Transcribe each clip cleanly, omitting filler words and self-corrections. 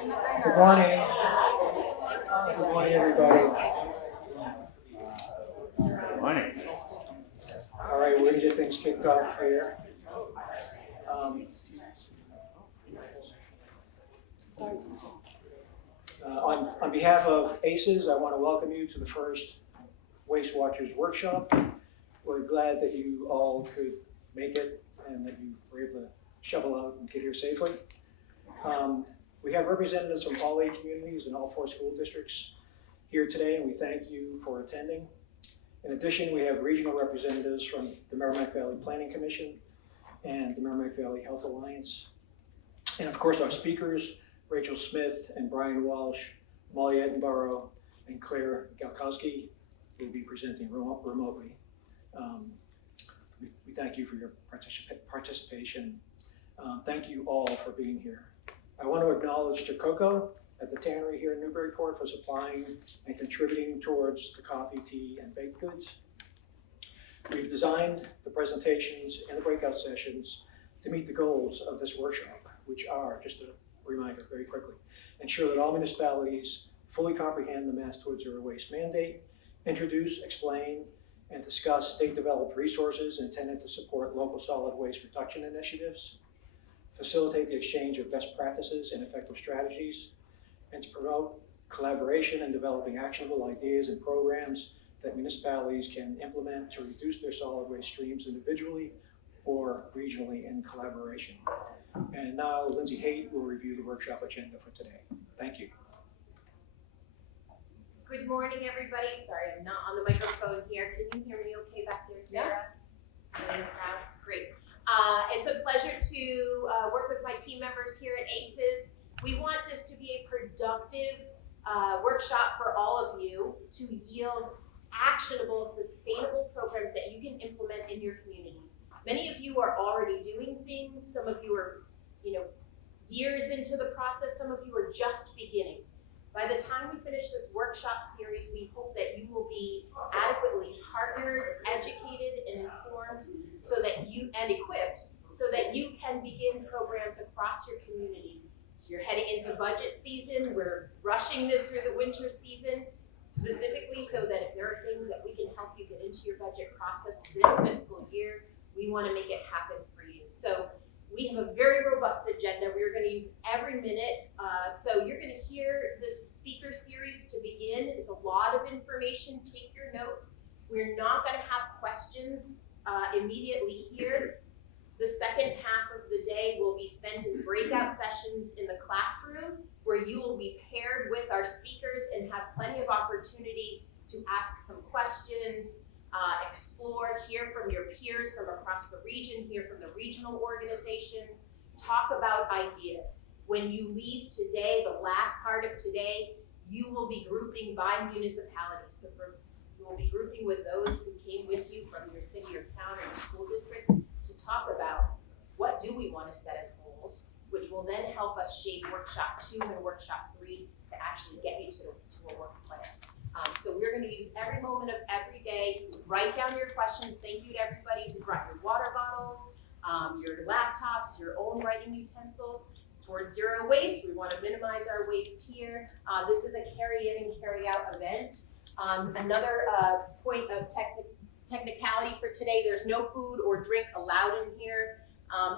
Good morning. Good morning, everybody. Good morning. All right, we're going to get things kicked off here. On behalf of ACES, I want to welcome you to the first Waste Watchers workshop. We're glad that you all could make it and that you were able to shovel out and get here safely. We have representatives from all 8 communities and all 4 school districts here today, and we thank you for attending. In addition, we have regional representatives from the Merrimack Valley Planning Commission and the Merrimack Valley Health Alliance. And of course, our speakers, Rachel Smith and Brian Walsh, Molly Edinburgh, and Claire Galkowski will be presenting remotely. We thank you for your participation. Thank you all for being here. I want to acknowledge Joppa at the tannery here in Newburyport for supplying and contributing towards the coffee, tea, and baked goods. We've designed the presentations and the breakout sessions to meet the goals of this workshop, which are, just a reminder very quickly, ensure that all municipalities fully comprehend the Mass Toward Zero Waste mandate, introduce, explain, and discuss state-developed resources intended to support local solid waste reduction initiatives, facilitate the exchange of best practices and effective strategies, and to promote collaboration in developing actionable ideas and programs that municipalities can implement to reduce their solid waste streams individually or regionally in collaboration. And now Lindsay Haight will review the workshop agenda for today. Thank you. Good morning, everybody. Sorry, I'm not on the microphone here. Can you hear me okay back there, Sarah? Yeah. Great. It's a pleasure to work with my team members here at ACES. We want this to be a productive workshop for all of you to yield actionable, sustainable programs that you can implement in your communities. Many of you are already doing things. Some of you are, years into the process. Some of you are just beginning. By the time we finish this workshop series, we hope that you will be adequately partnered, educated, and informed and equipped so that you can begin programs across your community. You're heading into budget season. We're rushing this through the winter season, specifically so that if there are things that we can help you get into your budget process this fiscal year, we want to make it happen for you. So we have a very robust agenda. We're going to use every minute. So you're going to hear this speaker series to begin. It's a lot of information. Take your notes. We're not going to have questions immediately here. The second half of the day will be spent in breakout sessions in the classroom where you will be paired with our speakers and have plenty of opportunity to ask some questions, explore, hear from your peers from across the region, hear from the regional organizations, talk about ideas. When you leave today, the last part of today, you will be grouping by municipality. So you will be grouping with those who came with you from your city or town or your school district to talk about what do we want to set as goals, which will then help us shape workshop 2 and workshop 3 to actually get you to a work plan. So we're going to use every moment of every day. Write down your questions. Thank you to everybody who brought your water bottles, your laptops, your own writing utensils. Towards zero waste, we want to minimize our waste here. This is a carry in and carry out event. Another point of technicality for today, there's no food or drink allowed in here,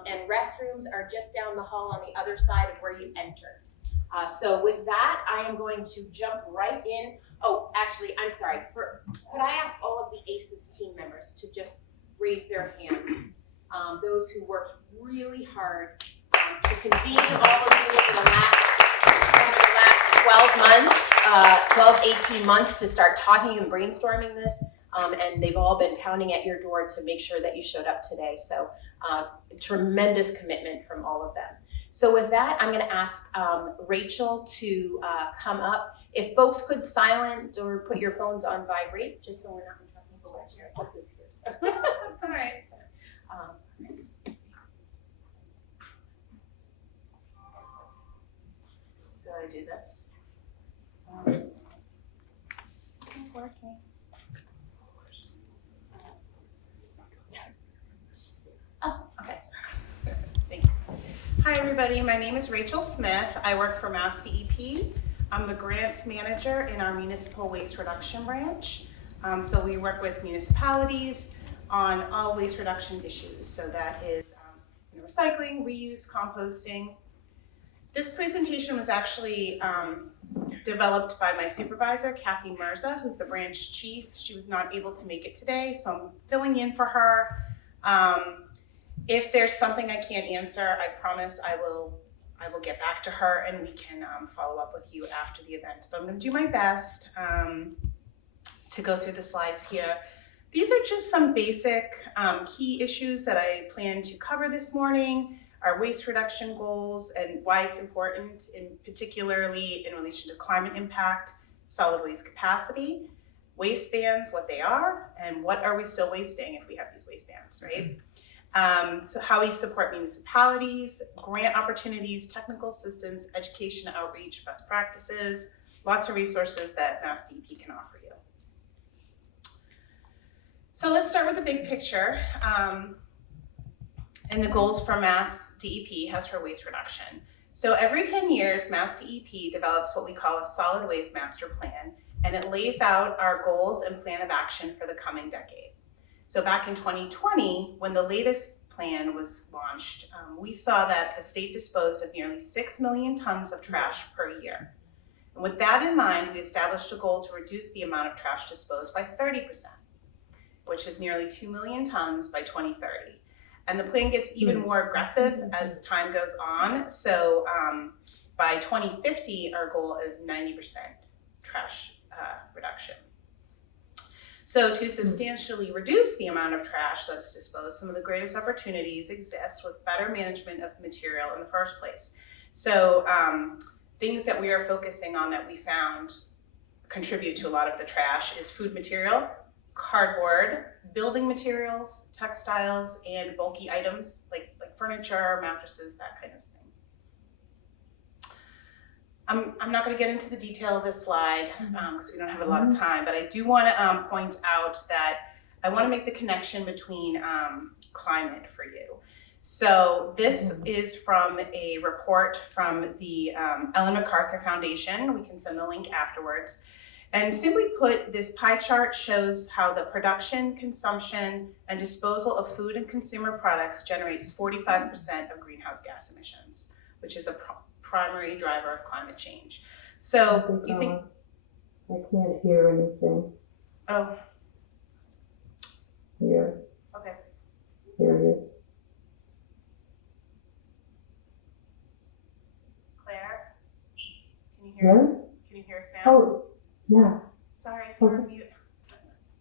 and restrooms are just down the hall on the other side of where you enter. So with that, I am going to jump right in. Oh, actually, I'm sorry. Could I ask all of the ACES team members to just raise their hands? Those who worked really hard to convene all of you over the last 18 months to start talking and brainstorming this. And they've all been pounding at your door to make sure that you showed up today. So tremendous commitment from all of them. So with that, I'm going to ask Rachel to come up. If folks could silent or put your phones on vibrate, just so we're not interrupting the lecture. I put this here. All right. So I do this. It's not working. Yes. Oh, okay. Thanks. Hi, Hi everybody, my name is Rachel Smith. I work for Mass DEP. I'm the grants manager in our municipal waste reduction branch. So we work with municipalities on all waste reduction issues. So that is recycling, reuse, composting. This presentation was actually developed by my supervisor, Kathy Mirza, who's the branch chief. She was not able to make it today, so I'm filling in for her. If there's something I can't answer, I promise I will get back to her and we can follow up with you after the event. But I'm going to do my best to go through the slides here. These are just some basic key issues that I plan to cover this morning. Our waste reduction goals and why it's important, particularly in relation to climate impact, solid waste capacity, waste bans, what they are, and what are we still wasting if we have these waste bans, right? So how we support municipalities, grant opportunities, technical assistance, education, outreach, best practices, lots of resources that Mass DEP can offer you. So let's start with the big picture. And the goals for Mass DEP has for waste reduction. So every 10 years, Mass DEP develops what we call a solid waste master plan, and it lays out our goals and plan of action for the coming decade. So back in 2020, when the latest plan was launched, we saw that the state disposed of nearly 6 million tons of trash per year. And with that in mind, we established a goal to reduce the amount of trash disposed by 30%, which is nearly 2 million tons by 2030. And the plan gets even more aggressive as time goes on. So by 2050, our goal is 90% trash reduction. So to substantially reduce the amount of trash that's disposed, some of the greatest opportunities exist with better management of material in the first place. So things that we are focusing on that we found contribute to a lot of the trash is food material, cardboard, building materials, textiles, and bulky items like furniture, mattresses, that kind of thing. I'm not going to get into the detail of this slide because we don't have a lot of time, but I do want to point out that I want to make the connection between climate for you. So this is from a report from the Ellen MacArthur Foundation. We can send the link afterwards. And simply put, this pie chart shows how the production, consumption, and disposal of food and consumer products generates 45% of greenhouse gas emissions, which is a primary driver of climate change. So you think... I can't hear anything. Oh. Here. Okay. Here it is. Claire? Can you hear us? Can you hear us now? Oh, yeah. Sorry, you're on mute.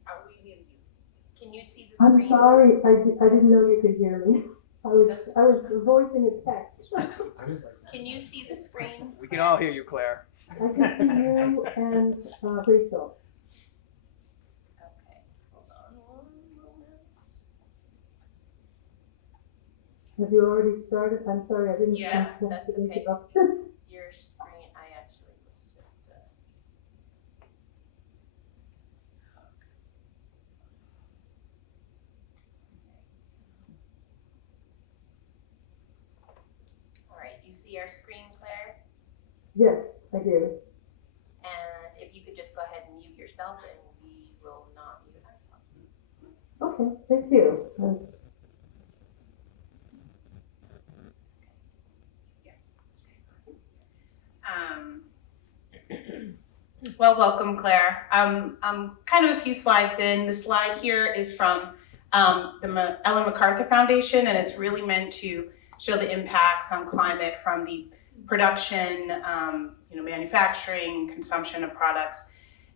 Are we muting you? Can you see the I'm screen? sorry, I didn't know you could hear me. I was voicing a text. Can you see the screen? We can all hear you, Claire. I can see you and Rachel. Okay, hold on one moment. Have you already started? I'm sorry, I didn't. Yeah, that's the okay. interruption. Your screen, I actually was just All right, you see our screen, Claire? Yes, I do. And if you could just go ahead and mute yourself and we will not mute ourselves. Okay, thank you. Well, welcome, Claire. I'm kind of a few slides in. The slide here is from the Ellen MacArthur Foundation, and it's really meant to show the impacts on climate from the production, manufacturing, consumption of products.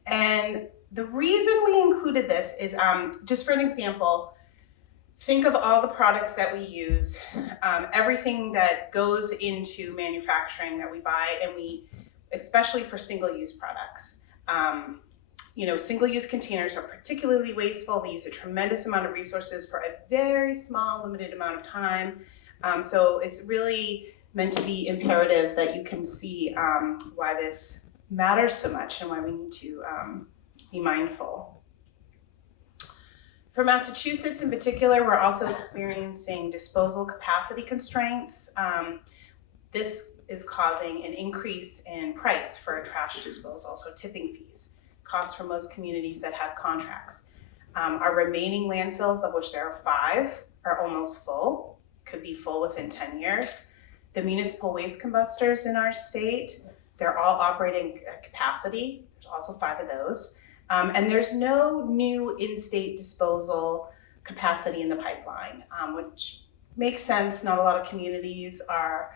And the reason we included this is just for an example, think of all the products that we use, everything that goes into manufacturing that we buy, and especially for single-use products. Single-use containers are particularly wasteful. They use a tremendous amount of resources for a very small, limited amount of time. So it's really meant to be imperative that you can see why this matters so much and why we need to be mindful. For Massachusetts in particular, we're also experiencing disposal capacity constraints. this is causing an increase in price for trash disposal, so tipping fees, costs for most communities that have contracts. Our remaining landfills, of which there are 5, are almost full, could be full within 10 years. The municipal waste combustors in our state, they're all operating at capacity. There's also 5 of those. And there's no new in-state disposal capacity in the pipeline, which makes sense. Not a lot of communities are,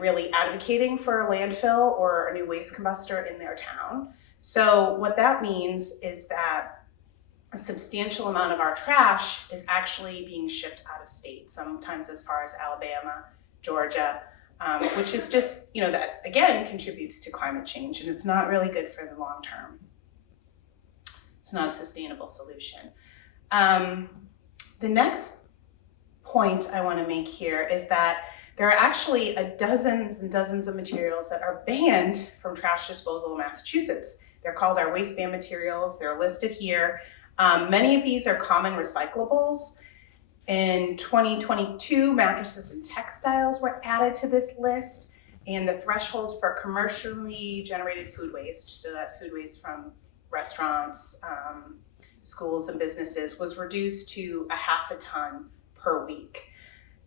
really advocating for a landfill or a new waste combustor in their town. So what that means is that a substantial amount of our trash is actually being shipped out of state, sometimes as far as Alabama, Georgia, which is just, that again contributes to climate change, and it's not really good for the long term. It's not a sustainable solution. The next point I want to make here is that there are actually dozens and dozens of materials that are banned from trash disposal in Massachusetts. They're called our waste ban materials. They're listed here. Many of these are common recyclables. In 2022, mattresses and textiles were added to this list, and the threshold for commercially generated food waste, so that's food waste from restaurants, schools and businesses, was reduced to 0.5 ton per week.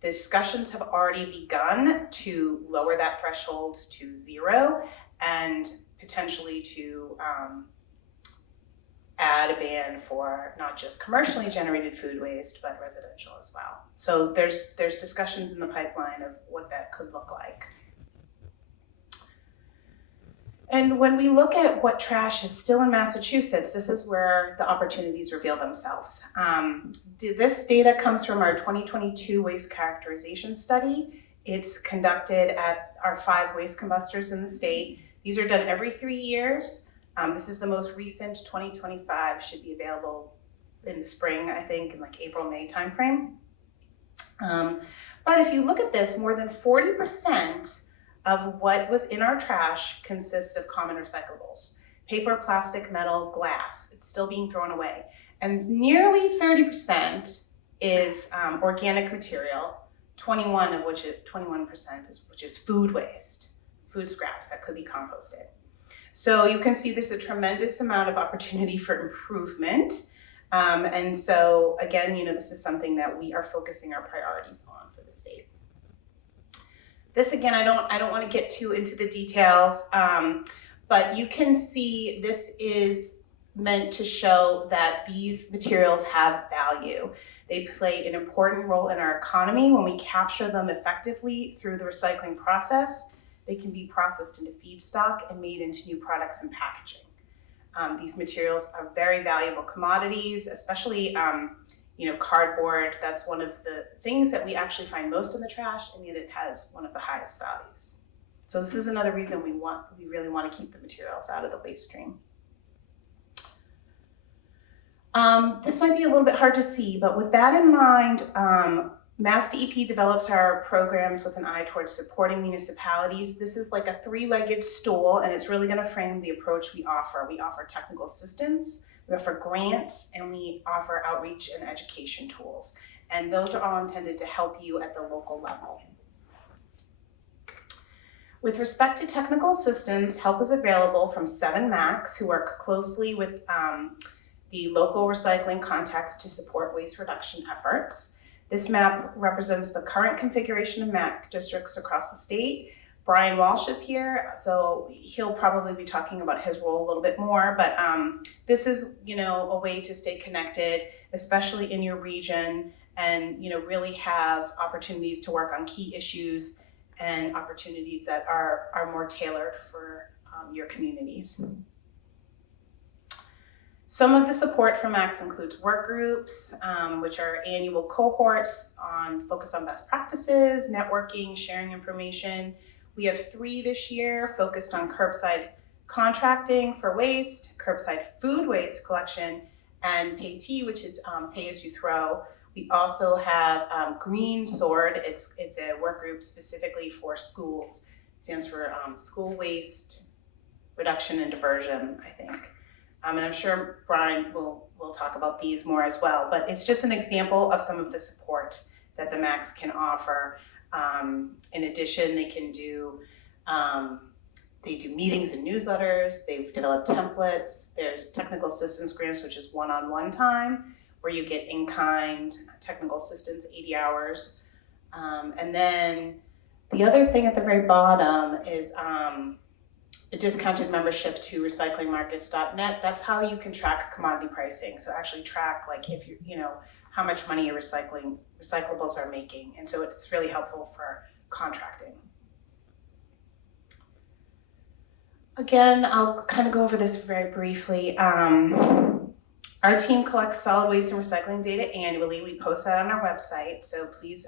Discussions have already begun to lower that threshold to 0 and potentially to add a ban for not just commercially generated food waste, but residential as well. So there's discussions in the pipeline of what that could look like. And when we look at what trash is still in Massachusetts, this is where the opportunities reveal themselves. This data comes from our 2022 waste characterization study. It's conducted at our 5 waste combustors in the state. These are done every 3 years. This is the most recent, 2025, should be available in the spring, I think, in like April, May timeframe. But if you look at this, more than 40% of what was in our trash consists of common recyclables. Paper, plastic, metal, glass. It's still being thrown away. And nearly 30% is organic material, 21% which is food waste, food scraps that could be composted. So you can see there's a tremendous amount of opportunity for improvement. And so again, this is something that we are focusing our priorities on for the state. This again, I don't want to get too into the details, but you can see this is meant to show that these materials have value. They play an important role in our economy. When we capture them effectively through the recycling process, they can be processed into feedstock and made into new products and packaging. These materials are very valuable commodities, especially cardboard. That's one of the things that we actually find most in the trash, and yet it has one of the highest values. So this is another reason we really want to keep the materials out of the waste stream. This might be a little bit hard to see, but with that in mind, Mass DEP develops our programs with an eye towards supporting municipalities. This is like a 3-legged stool, and it's really going to frame the approach we offer. We offer technical assistance, we offer grants, and we offer outreach and education tools. And those are all intended to help you at the local level. With respect to technical assistance, help is available from 7 MACs who work closely with the local recycling contacts to support waste reduction efforts. This map represents the current configuration of MAC districts across the state. Brian Walsh is here, so he'll probably be talking about his role a little bit more, but this is, a way to stay connected, especially in your region, and, really have opportunities to work on key issues and opportunities that are more tailored for your communities. Some of the support from MACs includes work groups, which are annual cohorts focused on best practices, networking, sharing information. We have 3 this year focused on curbside contracting for waste, curbside food waste collection, and PAYT, which is pay as you throw. We also have Green Sword. It's a work group specifically for schools. It stands for School Waste Reduction and Diversion, I think. And I'm sure Brian will talk about these more as well, but it's just an example of some of the support that the MACs can offer. In addition, they can do, they do meetings and newsletters. They've developed templates. There's technical assistance grants, which is one-on-one time, where you get in-kind technical assistance, 80 hours. And then the other thing at the very bottom is a discounted membership to recyclingmarkets.net. That's how you can track commodity pricing. So actually track, like, if you know, how much money your recyclables are making. And so it's really helpful for contracting. Again, I'll kind of go over this very briefly. Our team collects solid waste and recycling data annually. We post that on our website, so please,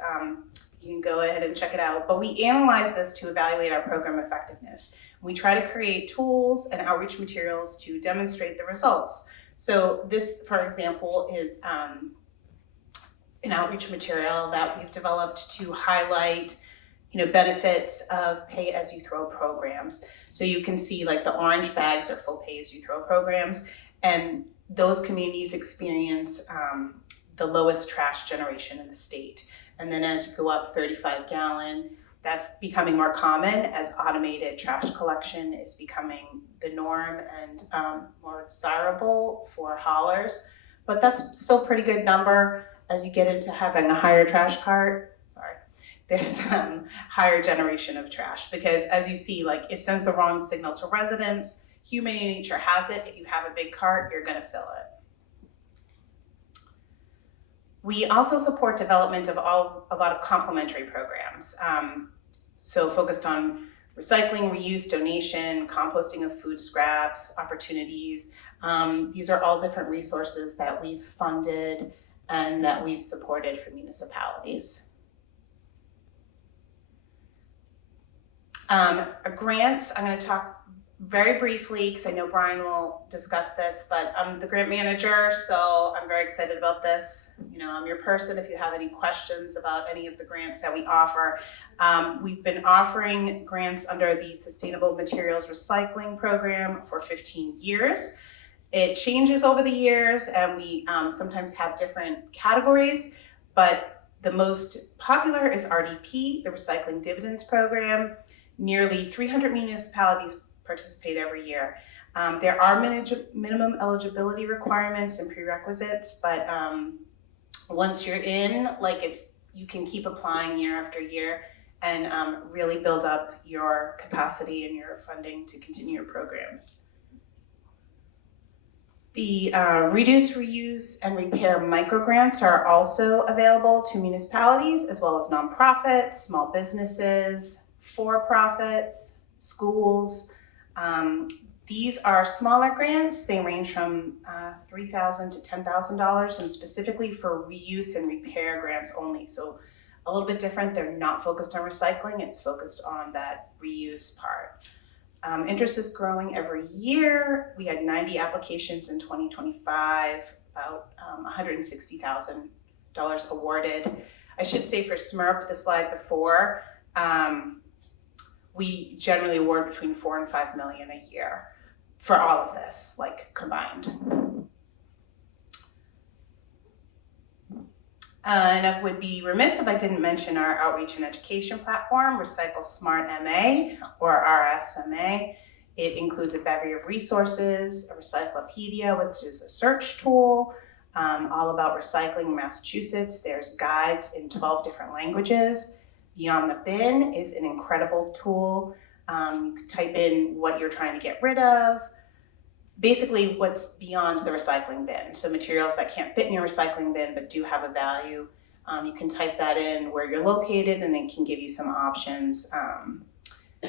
you can go ahead and check it out. But we analyze this to evaluate our program effectiveness. We try to create tools and outreach materials to demonstrate the results. So this, for example, is an outreach material that we've developed to highlight, you know, benefits of pay-as-you-throw programs. So you can see, like, the orange bags are full pay-as-you-throw programs, and those communities experience the lowest trash generation in the state. And then as you go up 35 gallon, that's becoming more common as automated trash collection is becoming the norm and more desirable for haulers. But that's still a pretty good number. As you get into having a higher trash cart, there's higher generation of trash, because as you see, like, it sends the wrong signal to residents. Human nature has it. If you have a big cart, you're gonna fill it. We also support development of a lot of complementary programs. So focused on recycling, reuse, donation, composting of food scraps, opportunities. These are all different resources that we've funded and that we've supported for municipalities. Grants, I'm going to talk very briefly because I know Brian will discuss this, but I'm the grant manager, so I'm very excited about this. You know, I'm your person if you have any questions about any of the grants that we offer. We've been offering grants under the Sustainable Materials Recycling Program for 15 years. It changes over the years, and we sometimes have different categories, but the most popular is RDP, the Recycling Dividends Program. Nearly 300 municipalities participate every year. There are minimum eligibility requirements and prerequisites, but once you're in, like, you can keep applying year after year and really build up your capacity and your funding to continue your programs. The reduce, reuse, and repair microgrants are also available to municipalities as well as nonprofits, small businesses, for-profits, schools. These are smaller grants. They range from $3,000 to $10,000, and specifically for reuse and repair grants only. So a little bit different. They're not focused on recycling. It's focused on that reuse part. Interest is growing every year. We had 90 applications in 2025, about $160,000 awarded. I should say for SMRP, the slide before, we generally award between $4 and $5 million a year for all of this, like, combined. And I would be remiss if I didn't mention our outreach and education platform, Recycle Smart MA, or RSMA. It includes a bevy of resources, a Recyclopedia, which is a search tool, all about recycling in Massachusetts. There's guides in 12 different languages. Beyond the Bin is an incredible tool. You can type in what you're trying to get rid of, basically what's beyond the recycling bin. So materials that can't fit in your recycling bin but do have a value. You can type that in where you're located, and it can give you some options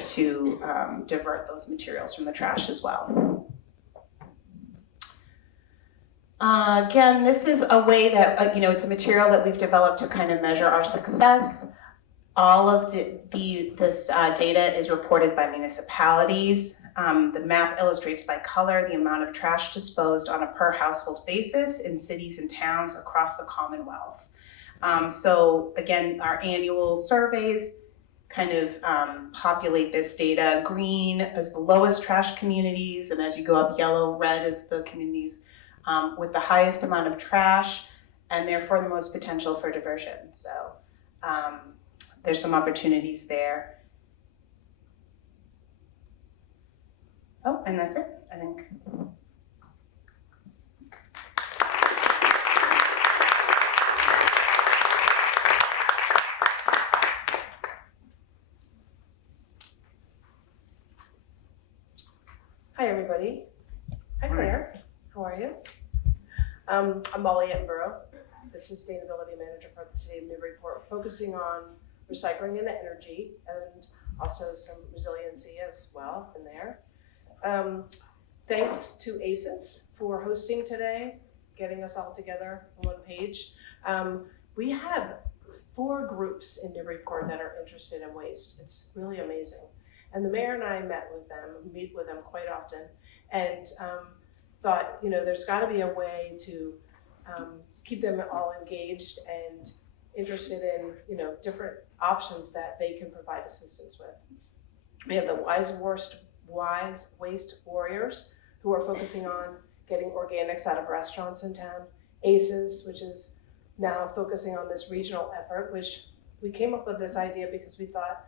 to divert those materials from the trash as well. Again, this is a way that, it's a material that we've developed to kind of measure our success. All of this data is reported by municipalities. The map illustrates by color the amount of trash disposed on a per household basis in cities and towns across the Commonwealth. So again, our annual surveys kind of populate this data. Green is the lowest trash communities, and as you go up, yellow, red is the communities with the highest amount of trash, and therefore the most potential for diversion. So There's some opportunities there. Oh, and that's it, I think. Hi, everybody. Hi, Claire. How are you? I'm Molly Attenborough, the Sustainability Manager for the City of Newburyport, focusing on recycling and energy and also some resiliency as well in there. Thanks to ACES for hosting today, getting us all together on one page. We have 4 groups in Newburyport that are interested in waste. It's really amazing. And the mayor and I meet with them quite often, and thought, there's gotta be a way to keep them all engaged and interested in, different options that they can provide assistance with. We have the Wise Waste Warriors, who are focusing on getting organics out of restaurants in town. ACES, which is now focusing on this regional effort, which we came up with this idea because we thought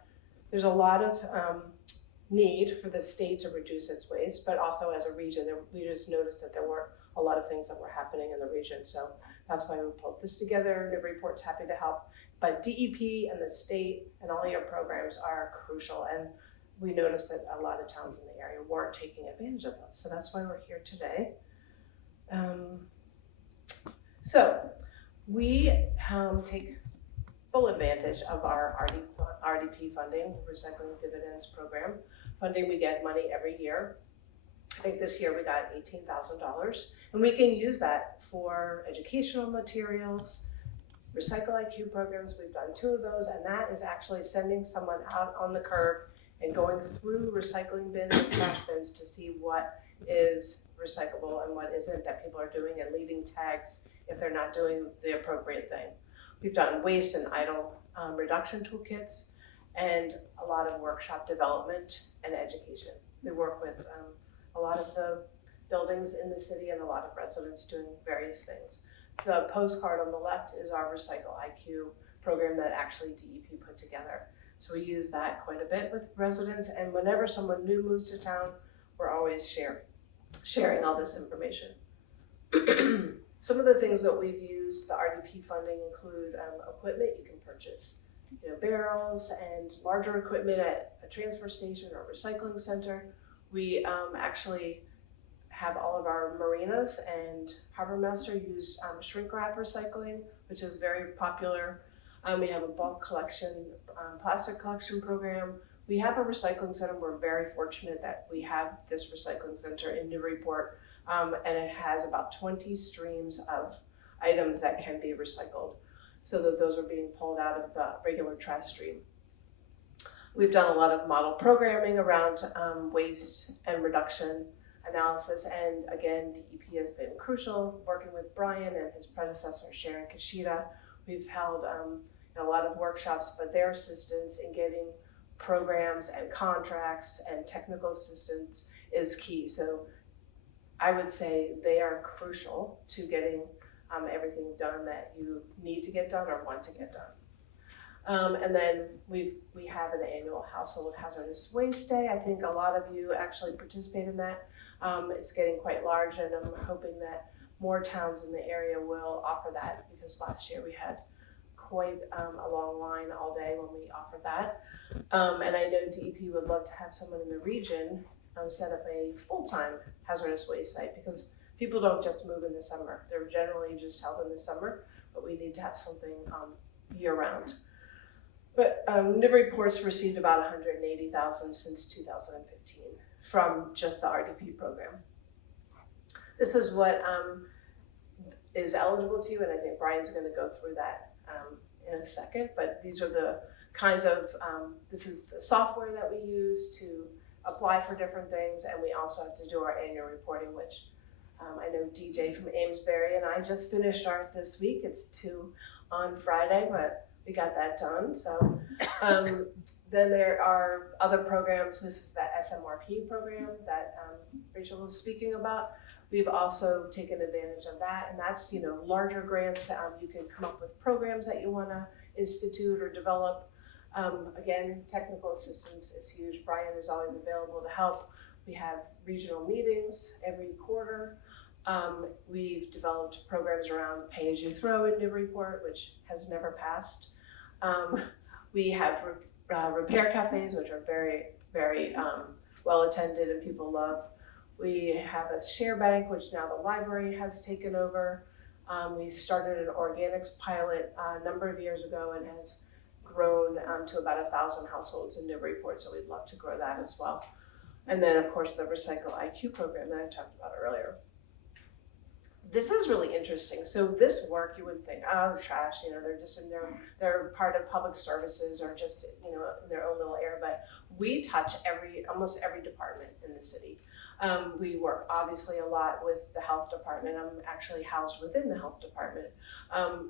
there's a lot of need for the state to reduce its waste, but also as a region, we just noticed that there were a lot of things that were happening in the region. So that's why we pulled this together. Newburyport's happy to help. But DEP and the state and all your programs are crucial. And we noticed that a lot of towns in the area weren't taking advantage of those. So that's why we're here today. So we take full advantage of our RDP funding, Recycling Dividends Program. Funding, we get money every year. I think this year we got $18,000, and we can use that for educational materials, Recycle IQ programs. We've done 2 of those, and that is actually sending someone out on the curb and going through recycling bins and trash bins to see what is recyclable and what isn't that people are doing, and leaving tags if they're not doing the appropriate thing. We've done waste and idle reduction toolkits, and a lot of workshop development and education. We work with a lot of the buildings in the city and a lot of residents doing various things. The postcard on the left is our Recycle IQ program that actually DEP put together. So we use that quite a bit with residents, and whenever someone new moves to town, we're always sharing all this information. Some of the things that we've used, the RDP funding, include equipment you can purchase. Barrels and larger equipment at a transfer station or recycling center. We actually have all of our marinas and Harbor Master use shrink wrap recycling, which is very popular. We have a bulk collection, plastic collection program. We have a recycling center. We're very fortunate that we have this recycling center in Newburyport, and it has about 20 streams of items that can be recycled, so that those are being pulled out of the regular trash stream. We've done a lot of model programming around waste and reduction analysis, and again, DEP has been crucial, working with Brian and his predecessor, Sharon Kashida. We've held a lot of workshops, but their assistance in getting programs and contracts and technical assistance is key. So I would say they are crucial to getting everything done that you need to get done or want to get done. And then we have an annual Household Hazardous Waste Day. I think a lot of you actually participate in that. It's getting quite large, and I'm hoping that more towns in the area will offer that, because last year we had quite a long line all day when we offered that. And I know DEP would love to have someone in the region set up a full-time hazardous waste site, because people don't just move in the summer. They're generally just held in the summer, but we need to have something year-round. But Newburyport's received about $180,000 since 2015 from just the RDP program. This is what is eligible to you, and I think Brian's going to go through that in a second, but these are the kinds of, this is the software that we use to apply for different things, and we also have to do our annual reporting, which I know DJ from Amesbury and I just finished ours this week. It's due on Friday, but we got that done. So then there are other programs. This is that SMRP program that Rachel was speaking about. We've also taken advantage of that, and that's larger grants. You can come up with programs that you want to institute or develop. Again, technical assistance is huge. Brian is always available to help. We have regional meetings every quarter. We've developed programs around pay-as-you-throw in Newburyport, which has never passed. We have repair cafes, which are very, very well attended and people love. We have a share bank, which now the library has taken over. We started an organics pilot a number of years ago and has grown to about 1,000 households in Newburyport, so we'd love to grow that as well. And then, of course, the Recycle IQ program that I talked about earlier. This is really interesting. So this work, you would think, oh, trash, they're just in they're part of public services or just, in their own little area, but we touch almost every department in the city. We work obviously a lot with the health department. I'm actually housed within the health department.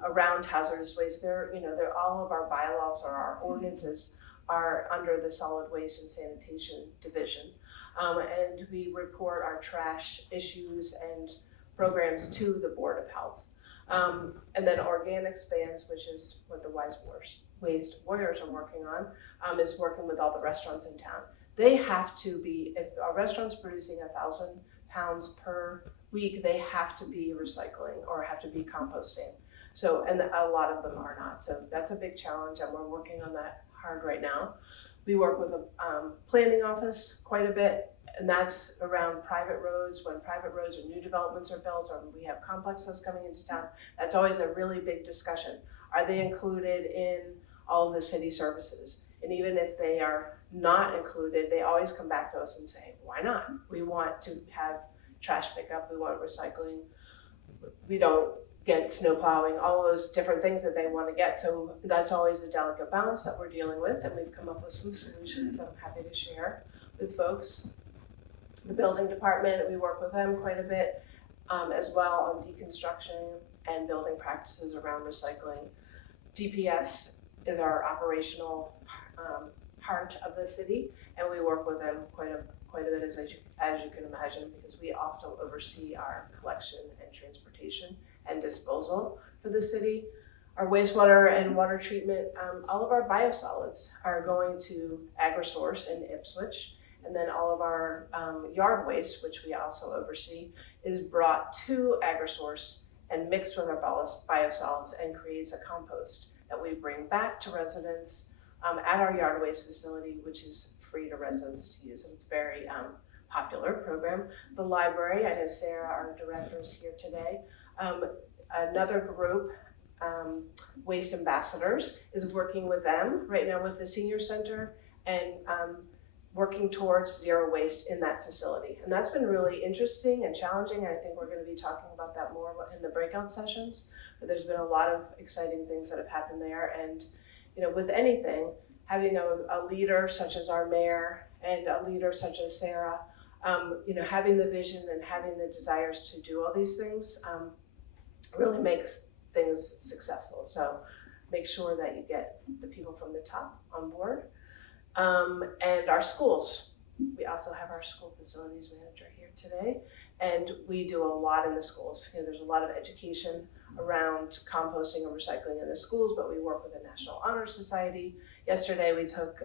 Around hazardous waste, they're all of our bylaws or our ordinances are under the solid waste and sanitation division. And we report our trash issues and programs to the Board of Health. And then organics bans, which is what the Waste Warriors are working on, is working with all the restaurants in town. They have to be, if a restaurant's producing 1,000 pounds per week, they have to be recycling or have to be composting. So, and a lot of them are not. So that's a big challenge and we're working on that hard right now. We work with a planning office quite a bit, and that's around private roads. When private roads or new developments are built or we have complexes coming into town, that's always a really big discussion. Are they included in all of the city services? And even if they are not included, they always come back to us and say, why not? We want to have trash pickup, we want recycling, we don't get snow plowing, all those different things that they want to get. So that's always a delicate balance that we're dealing with, and we've come up with some solutions that I'm happy to share with folks. The building department, we work with them quite a bit as well on deconstruction and building practices around recycling. DPS is our operational heart of the city, and we work with them quite a bit as you can imagine, because we also oversee our collection and transportation and disposal for the city. Our wastewater and water treatment, all of our biosolids are going to AgriSource in Ipswich, and then all of our yard waste, which we also oversee, is brought to AgriSource and mixed with our biosolids and creates a compost that we bring back to residents at our yard waste facility, which is free to residents to use. And it's a very popular program. The library, I know Sarah, our director, is here today. Another group, Waste Ambassadors, is working with them right now with the senior center and working towards zero waste in that facility. And that's been really interesting and challenging, and I think we're going to be talking about that more in the breakout sessions. But there's been a lot of exciting things that have happened there, and with anything, having a leader such as our mayor and a leader such as Sarah, having the vision and having the desires to do all these things really makes things successful. So make sure that you get the people from the top on board. And our schools. We also have our school facilities manager here today, and we do a lot in the schools. There's a lot of education around composting and recycling in the schools, but we work with the National Honor Society. Yesterday we took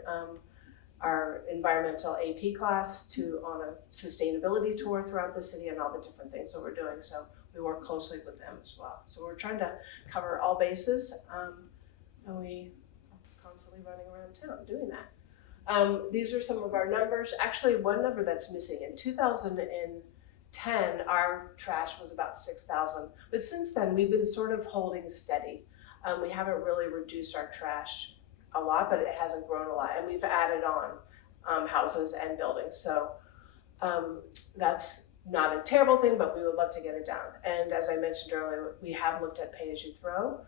our environmental AP class on a sustainability tour throughout the city and all the different things that we're doing. So we work closely with them as well. So we're trying to cover all bases, and we are constantly running around town doing that. These are some of our numbers. Actually, one number that's missing. In 2010, our trash was about 6,000. But since then, we've been sort of holding steady. We haven't really reduced our trash a lot, but it hasn't grown a lot. And we've added on houses and buildings. So that's not a terrible thing, but we would love to get it down. And as I mentioned earlier, we have looked at pay-as-you-throw,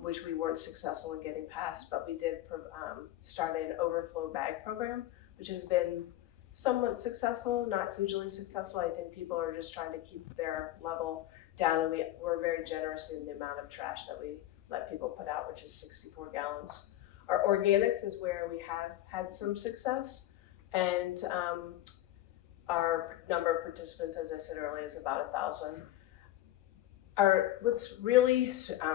which we weren't successful in getting past, but we did start an overflow bag program, which has been somewhat successful, not hugely successful. I think people are just trying to keep their level down, and we're very generous in the amount of trash that we let people put out, which is 64 gallons. Our organics is where we have had some success, and our number of participants, as I said earlier, is about 1,000. What's really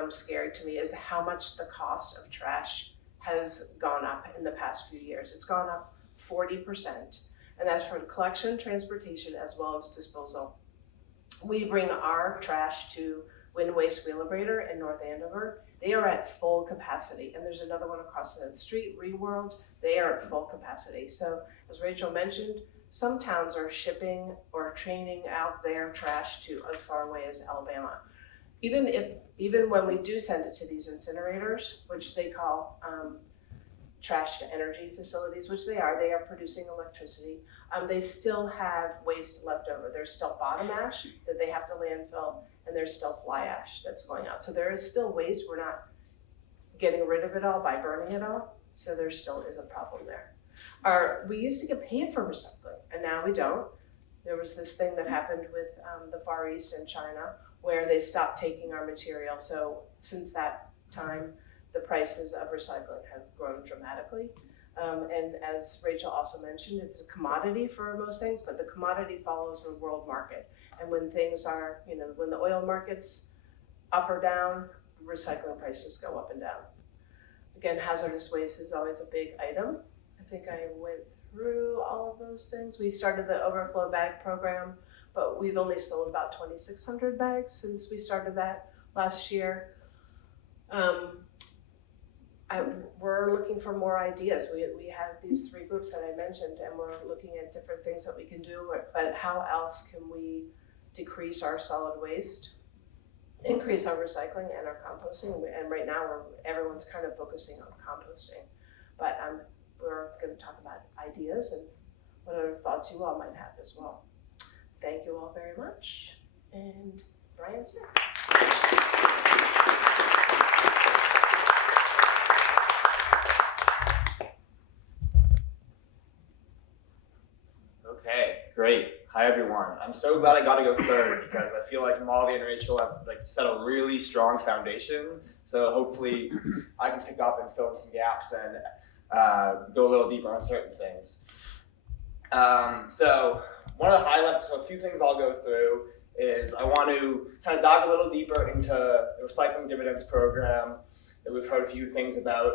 scary to me is how much the cost of trash has gone up in the past few years. It's gone up 40%, and that's for collection, transportation, as well as disposal. We bring our trash to Wind Waste Wheelabrator in North Andover. They are at full capacity, and there's another one across the street, ReWorld. They are at full capacity. So as Rachel mentioned, some towns are shipping or training out their trash to as far away as Alabama. Even when we do send it to these incinerators, which they call trash to energy facilities, which they are producing electricity, they still have waste left over. There's still bottom ash that they have to landfill, and there's still fly ash that's going out. So there is still waste. We're not getting rid of it all by burning it all, so there still is a problem there. We used to get paid for recycling, and now we don't. There was this thing that happened with the Far East and China, where they stopped taking our material. So since that time, the prices of recycling have grown dramatically. And as Rachel also mentioned, it's a commodity for most things, but the commodity follows the world market. And when things are, when the oil market's up or down, recycling prices go up and down. Again, hazardous waste is always a big item. I think I went through all of those things. We started the overflow bag program, but we've only sold about 2,600 bags since we started that last year. We're looking for more ideas. We have these 3 groups that I mentioned, and we're looking at different things that we can do, but how else can we decrease our solid waste, increase our recycling and our composting? And right now, everyone's kind of focusing on composting, but we're going to talk about ideas and whatever thoughts you all might have as well. Thank you all very much, and Brian's here. Okay, great. Hi everyone. I'm so glad I got to go third because I feel like Molly and Rachel have set a really strong foundation. So hopefully I can pick up and fill in some gaps and go a little deeper on certain things. So one of the highlights, so a few things I'll go through is I want to kind of dive a little deeper into the recycling dividends program that we've heard a few things about,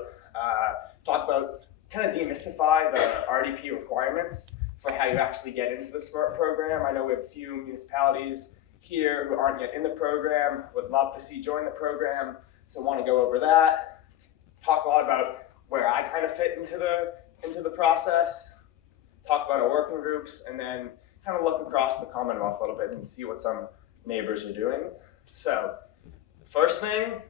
talk about, kind of demystify the RDP requirements for how you actually get into the SMART program. I know we have a few municipalities here who aren't yet in the program, would love to see join the program, so want to go over that. Talk a lot about where I kind of fit into the process, talk about our working groups, and then kind of look across the Commonwealth a little bit and see what some neighbors are doing. So, first thing,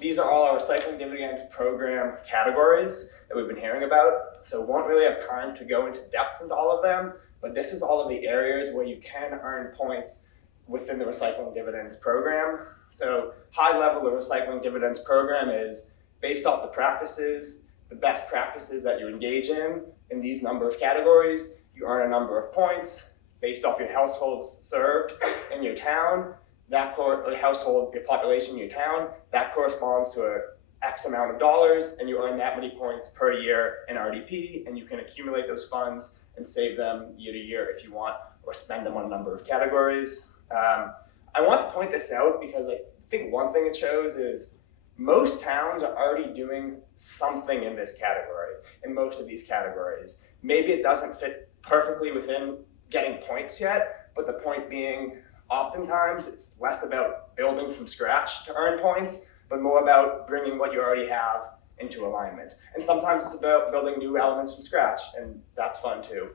these are all our recycling dividends program categories that we've been hearing about. So won't really have time to go into depth into all of them, but this is all of the areas where you can earn points within the recycling dividends program. So high level, the recycling dividends program is based off the practices, the best practices that you engage in these number of categories. You earn a number of points based off your households served in your town. That household, your population in your town, that corresponds to a X amount of dollars, and you earn that many points per year in RDP, and you can accumulate those funds and save them year to year if you want, or spend them on a number of categories. I want to point this out because I think one thing it shows is most towns are already doing something in this category, in most of these categories. Maybe it doesn't fit perfectly within getting points yet, but the point being, oftentimes it's less about building from scratch to earn points, but more about bringing what you already have into alignment. And sometimes it's about building new elements from scratch, and that's fun too.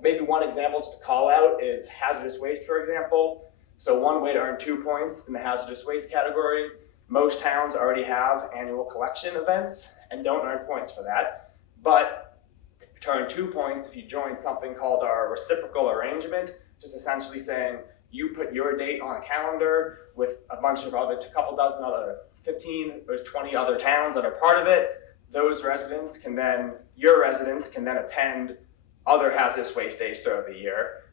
Maybe one example just to call out is hazardous waste, for example. So one way to earn 2 points in the hazardous waste category, most towns already have annual collection events and don't earn points for that. But to earn 2 points, if you join something called our reciprocal arrangement, just essentially saying you put your date on a calendar with a bunch of couple dozen other 15 or 20 other towns that are part of it, your residents can then attend other hazardous waste days throughout the year.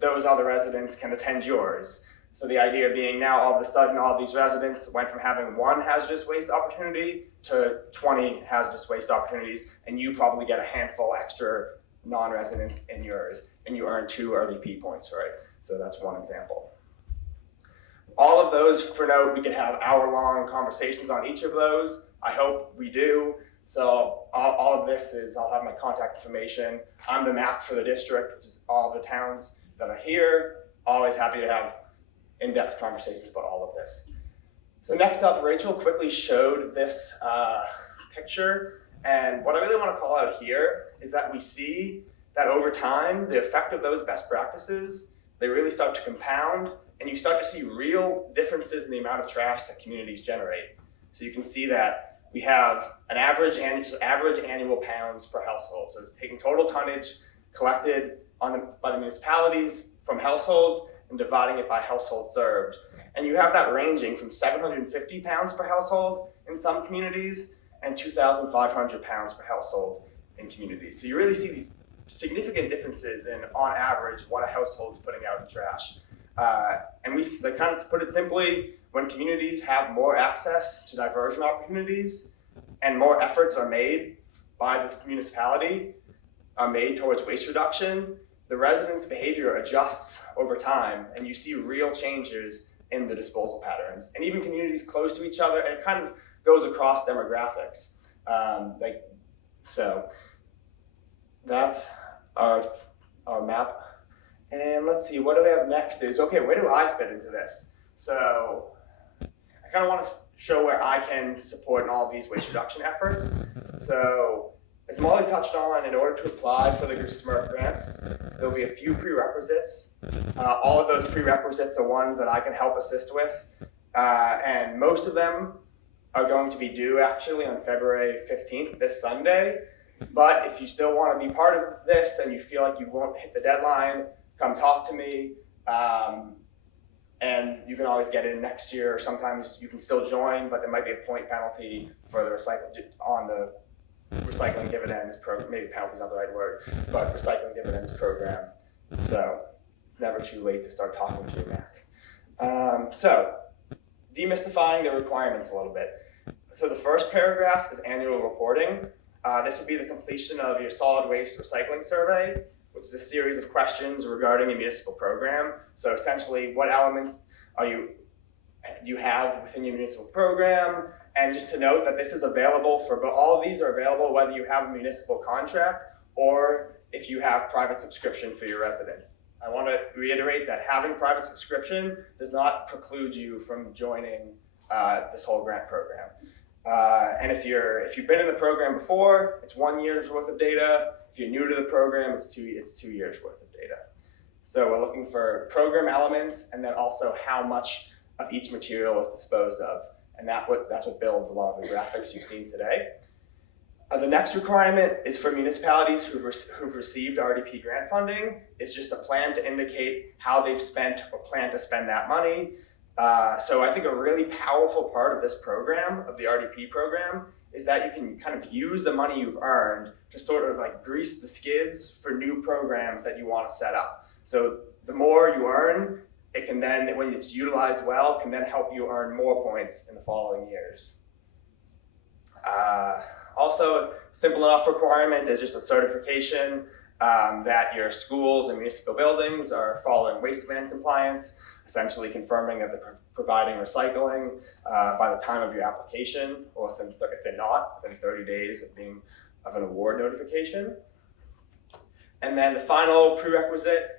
Those other residents can attend yours. So the idea being now all of a sudden all of these residents went from having 1 hazardous waste opportunity to 20 hazardous waste opportunities, and you probably get a handful extra non-residents in yours, and you earn 2 RDP points for it. So that's one example. all of those, for note, we could have hour-long conversations on each of those. I hope we do. So all of this is, I'll have my contact information. I'm the map for the district, which is all the towns that are here. Always happy to have in-depth conversations about all of this. So next up, Rachel quickly showed this picture. And what I really want to call out here is that we see that over time, the effect of those best practices, they really start to compound, and you start to see real differences in the amount of trash that communities generate. So you can see that we have an average annual pounds per household. So it's taking total tonnage collected by the municipalities from households and dividing it by household served. And you have that ranging from 750 pounds per household in some communities and 2,500 pounds per household in communities. So you really see these significant differences in, on average, what a household's putting out in trash. And kind of to put it simply, when communities have more access to diversion opportunities and more efforts are made by the municipality, are made towards waste reduction, the residents' behavior adjusts over time, and you see real changes in the disposal patterns. And even communities close to each other, and it kind of goes across demographics. So that's our map. And let's see, what do we have next is, okay, where do I fit into this? So I kind of want to show where I can support in all of these waste reduction efforts. So as Molly touched on, in order to apply for the SMRF grants, there'll be a few prerequisites. All of those prerequisites are ones that I can help assist with. And most of them are going to be due actually on February 15th, this Sunday. But if you still want to be part of this and you feel like you won't hit the deadline, come talk to me. And you can always get in next year, or sometimes you can still join, but there might be a point penalty for the recycling dividends program. Maybe penalty is not the right word, but recycling dividends program. So it's never too late to start talking to your MAC. So demystifying the requirements a little bit. So the first paragraph is annual reporting. This would be the completion of your solid waste recycling survey, which is a series of questions regarding a municipal program. So essentially, what elements you have within your municipal program? And just to note that this is available for, but all of these are available whether you have a municipal contract or if you have private subscription for your residents. I want to reiterate that having private subscription does not preclude you from joining this whole grant program. And if you've been in the program before, it's 1 year's worth of data. If you're new to the program, it's 2 years worth of data. So we're looking for program elements and then also how much of each material is disposed of. And that's what builds a lot of the graphics you've seen today. The next requirement is for municipalities who've received RDP grant funding. It's just a plan to indicate how they've spent or plan to spend that money. So I think a really powerful part of this program, of the RDP program, is that you can kind of use the money you've earned to sort of like grease the skids for new programs that you want to set up. So the more you earn, it can then, when it's utilized well, can then help you earn more points in the following years. Also, simple enough requirement is just a certification that your schools and municipal buildings are following waste demand compliance, essentially confirming that they're providing recycling by the time of your application, or if they're not, within 30 days of an award notification. And then the final prerequisite,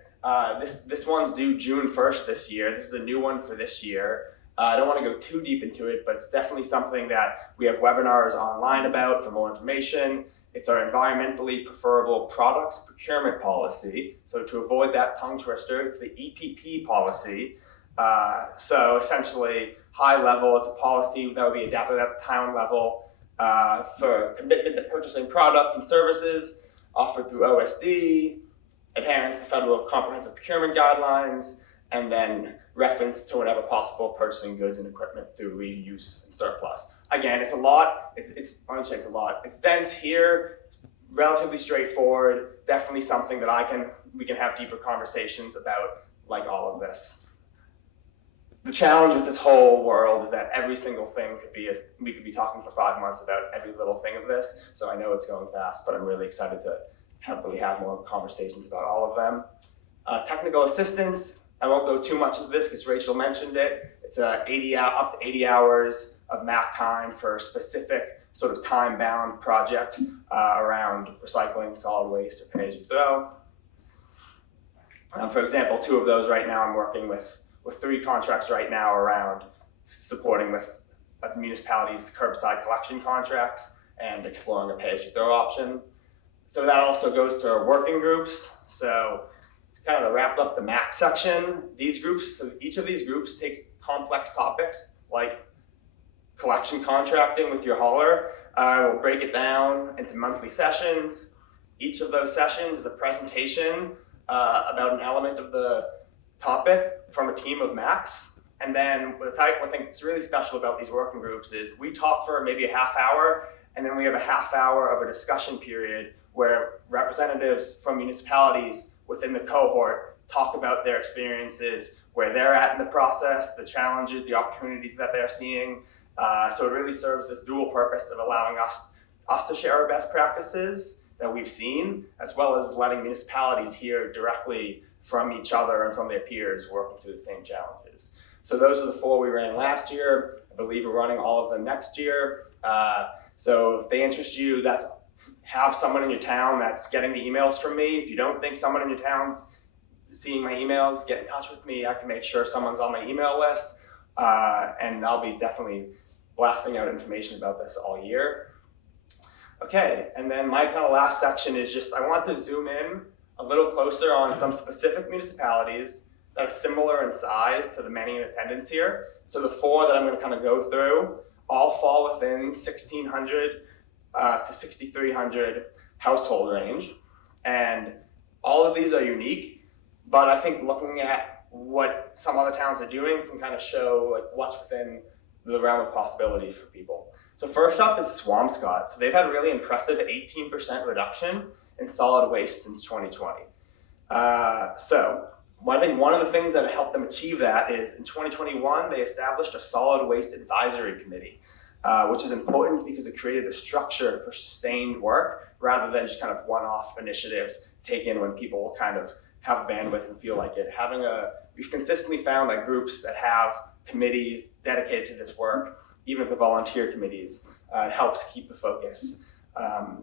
this one's due June 1st this year. This is a new one for this year. I don't want to go too deep into it, but it's definitely something that we have webinars online about for more information. It's our environmentally preferable products procurement policy. So to avoid that tongue twister, it's the EPP policy. So essentially, high level, it's a policy that will be adapted at the town level for commitment to purchasing products and services offered through OSD, adherence to federal comprehensive procurement guidelines, and then reference to whenever possible purchasing goods and equipment through reuse and surplus. Again, it's a lot. I wouldn't say it's a lot. It's dense here. It's relatively straightforward. Definitely something that we can have deeper conversations about, like all of this. The challenge with this whole world is that every single thing we could be talking for 5 months about every little thing of this. So I know it's going fast, but I'm really excited to happily have more conversations about all of them. Technical assistance. I won't go too much into this because Rachel mentioned it. It's up to 80 hours of MAC time for a specific sort of time-bound project around recycling, solid waste, or pay-as-you-throw. For example, 2 of those right now I'm working with 3 contracts right now around supporting with municipalities' curbside collection contracts and exploring a pay-as-you-throw option. So that also goes to our working groups. So to kind of wrap up the MAC section, these groups, so each of these groups takes complex topics like collection contracting with your hauler. We'll break it down into monthly sessions. Each of those sessions is a presentation about an element of the topic from a team of MACs. And then the type I think is really special about these working groups is we talk for maybe a half hour, and then we have a half hour of a discussion period where representatives from municipalities within the cohort talk about their experiences, where they're at in the process, the challenges, the opportunities that they're seeing. So it really serves this dual purpose of allowing us to share our best practices that we've seen, as well as letting municipalities hear directly from each other and from their peers working through the same challenges. So those are the 4 we ran last year. I believe we're running all of them next year. So if they interest you, have someone in your town that's getting the emails from me. If you don't think someone in your town's seeing my emails, get in touch with me. I can make sure someone's on my email list. And I'll be definitely blasting out information about this all year. Okay, and then my kind of last section is just, I want to zoom in a little closer on some specific municipalities that are similar in size to the many in attendance here. So the 4 that I'm going to kind of go through all fall within 1,600 to 6,300 household range. And all of these are unique, but I think looking at what some other towns are doing can kind of show like what's within the realm of possibility for people. So first up is Swampscott. So they've had a really impressive 18% reduction in solid waste since 2020. So I think one of the things that helped them achieve that is in 2021, they established a solid waste advisory committee, which is important because it created a structure for sustained work rather than just kind of one-off initiatives taken when people kind of have bandwidth and feel like it. We've consistently found that groups that have committees dedicated to this work, even if the volunteer committees, it helps keep the focus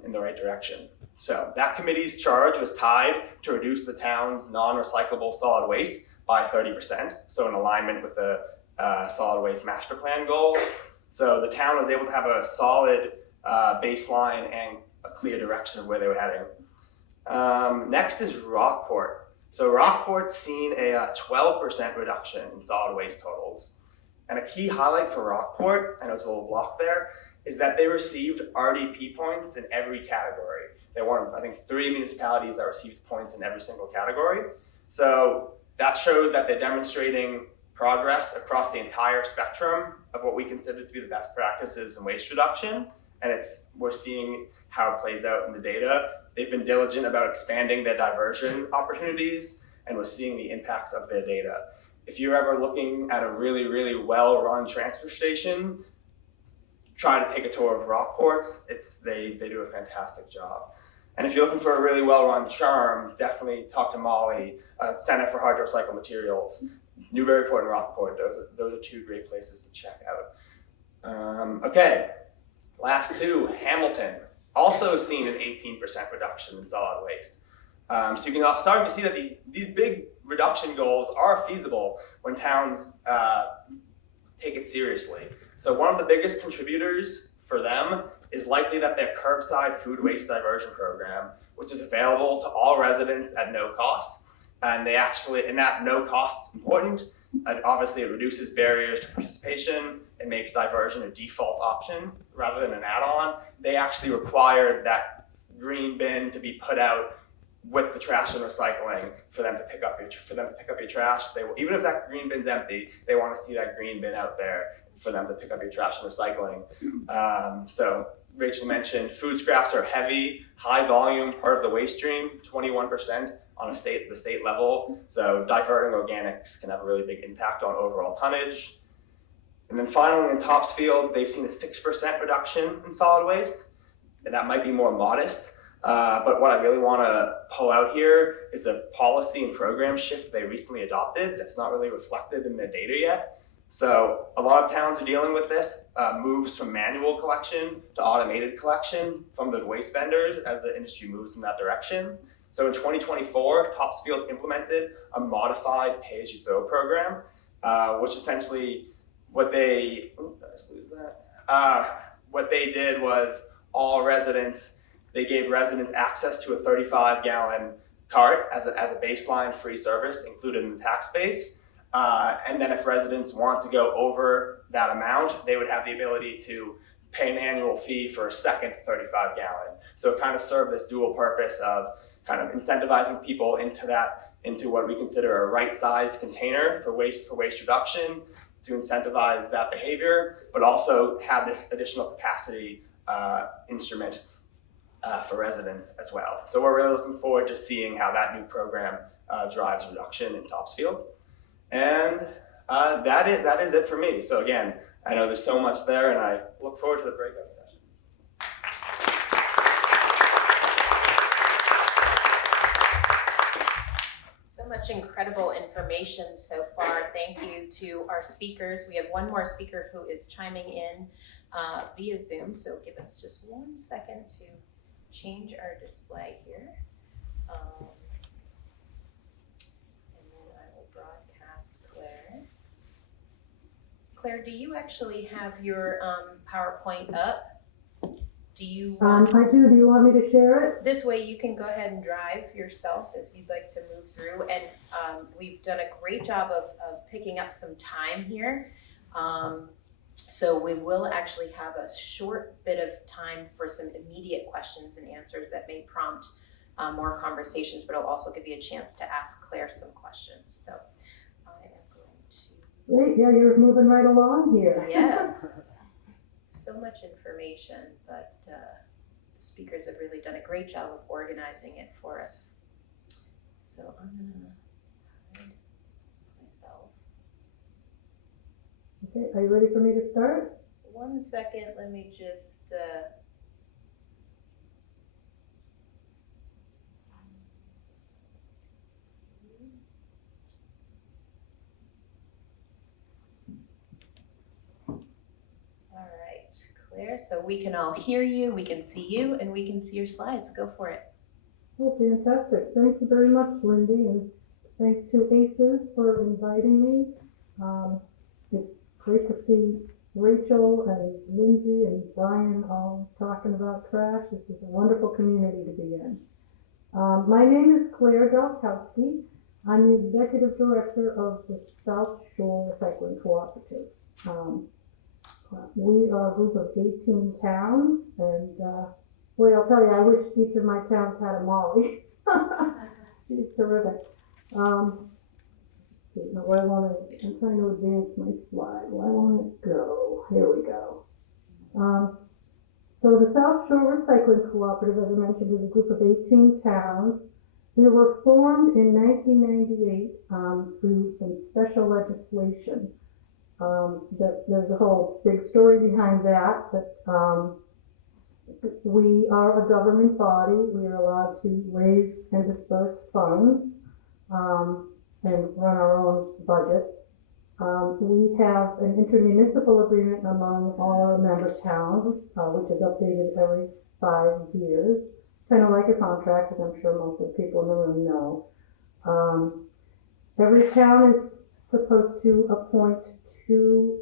in the right direction. So that committee's charge was tied to reduce the town's non-recyclable solid waste by 30%, so in alignment with the solid waste master plan goals. So the town was able to have a solid baseline and a clear direction of where they were heading. Next is Rockport. So Rockport's seen a 12% reduction in solid waste totals. And a key highlight for Rockport, I know it's a little block there, is that they received RDP points in every category. There were, I think, 3 municipalities that received points in every single category. So that shows that they're demonstrating progress across the entire spectrum of what we consider to be the best practices in waste reduction. And we're seeing how it plays out in the data. They've been diligent about expanding their diversion opportunities, and we're seeing the impacts of their data. If you're ever looking at a really, really well-run transfer station, try to take a tour of Rockport's. They do a fantastic job. And if you're looking for a really well-run charm, definitely talk to Molly, Center for Hard to Recycle Materials. Newburyport and Rockport, those are 2 great places to check out. Okay, last 2, Hamilton. Also seen an 18% reduction in solid waste. So you can start to see that these big reduction goals are feasible when towns take it seriously. So one of the biggest contributors for them is likely that their curbside food waste diversion program, which is available to all residents at no cost. And that no cost is important. Obviously, it reduces barriers to participation. It makes diversion a default option rather than an add-on. They actually require that green bin to be put out with the trash and recycling for them to pick up your trash. Even if that green bin's empty, they want to see that green bin out there for them to pick up your trash and recycling. So Rachel mentioned food scraps are heavy, high volume part of the waste stream, 21% on the state level. So diverting organics can have a really big impact on overall tonnage. And then finally in Topsfield, they've seen a 6% reduction in solid waste. And that might be more modest. But what I really want to pull out here is a policy and program shift they recently adopted that's not really reflected in their data yet. So a lot of towns are dealing with this, moves from manual collection to automated collection from the waste vendors as the industry moves in that direction. So in 2024, Topsfield implemented a modified pay-as-you-throw program, which essentially what they did was they gave residents access to a 35-gallon cart as a baseline free service included in the tax base. And then if residents want to go over that amount, they would have the ability to pay an annual fee for a second 35-gallon. So it kind of served this dual purpose of kind of incentivizing people into what we consider a right-sized container for waste reduction, to incentivize that behavior, but also have this additional capacity instrument for residents as well. So we're really looking forward to seeing how that new program drives reduction in Topsfield. And that is it for me. So again, I know there's so much there, and I look forward to the breakout session. So much incredible information so far. Thank you to our speakers. We have one more speaker who is chiming in via Zoom, so give us just 1 second to change our display here. And then I will broadcast Claire. Claire, do you actually have your PowerPoint up? Do you want... I do. Do you want me to share it? This way you can go ahead and drive yourself as you'd like to move through. And we've done a great job of picking up some time here. So we will actually have a short bit of time for some immediate questions and answers that may prompt more conversations, but it'll also give you a chance to ask Claire some questions. So I am going to... Great, yeah, you're moving right along here. Yes. So much information, but the speakers have really done a great job of organizing it for us. So I'm gonna hide myself. Okay, are you ready for me to start? 1 second, let me just Claire, so we can all hear you, we can see you, and we can see your slides. Go for it. Oh, fantastic. Thank you very much, Lindy, and thanks to ACES for inviting me. It's great to see Rachel and Lindsay and Brian all talking about trash. This is a wonderful community to be in. My name is Claire Dalkowski. I'm the Executive Director of the South Shore Recycling Cooperative. We are a group of 18 towns, and boy, I'll tell you, I wish each of my towns had a Molly. She's terrific. I'm trying to advance my slide. Where I want it to go? Here we go. So the South Shore Recycling Cooperative, as I mentioned, is a group of 18 towns. We were formed in 1998 through some special legislation. There's a whole big story behind that, but we are a government body. We are allowed to raise and disperse funds and run our own budget. We have an intermunicipal agreement among all our member towns, which is updated every 5 years, kind of like a contract, as I'm sure most of the people in the room know. Every town is supposed to appoint 2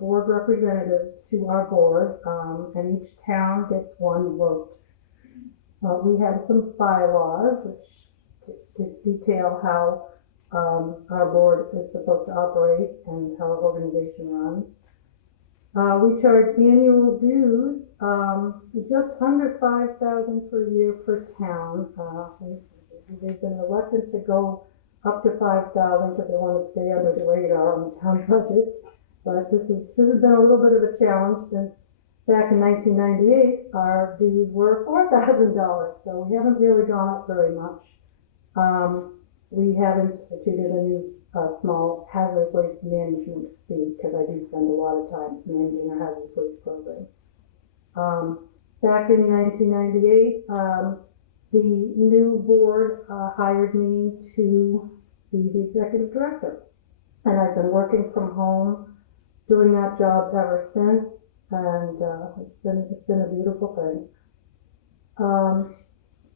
board representatives to our board, and each town gets 1 vote. We have some bylaws which detail how our board is supposed to operate and how our organization runs. We charge annual dues, just under $5,000 per year per town. They've been reluctant to go up to $5,000 because they want to stay under the radar on the town budgets. But this has been a little bit of a challenge since back in 1998, our dues were $4,000. So we haven't really gone up very much. We have instituted a new small hazardous waste management fee because I do spend a lot of time managing our hazardous waste program. Back in 1998, the new board hired me to be the executive director. And I've been working from home doing that job ever since, and it's been a beautiful thing.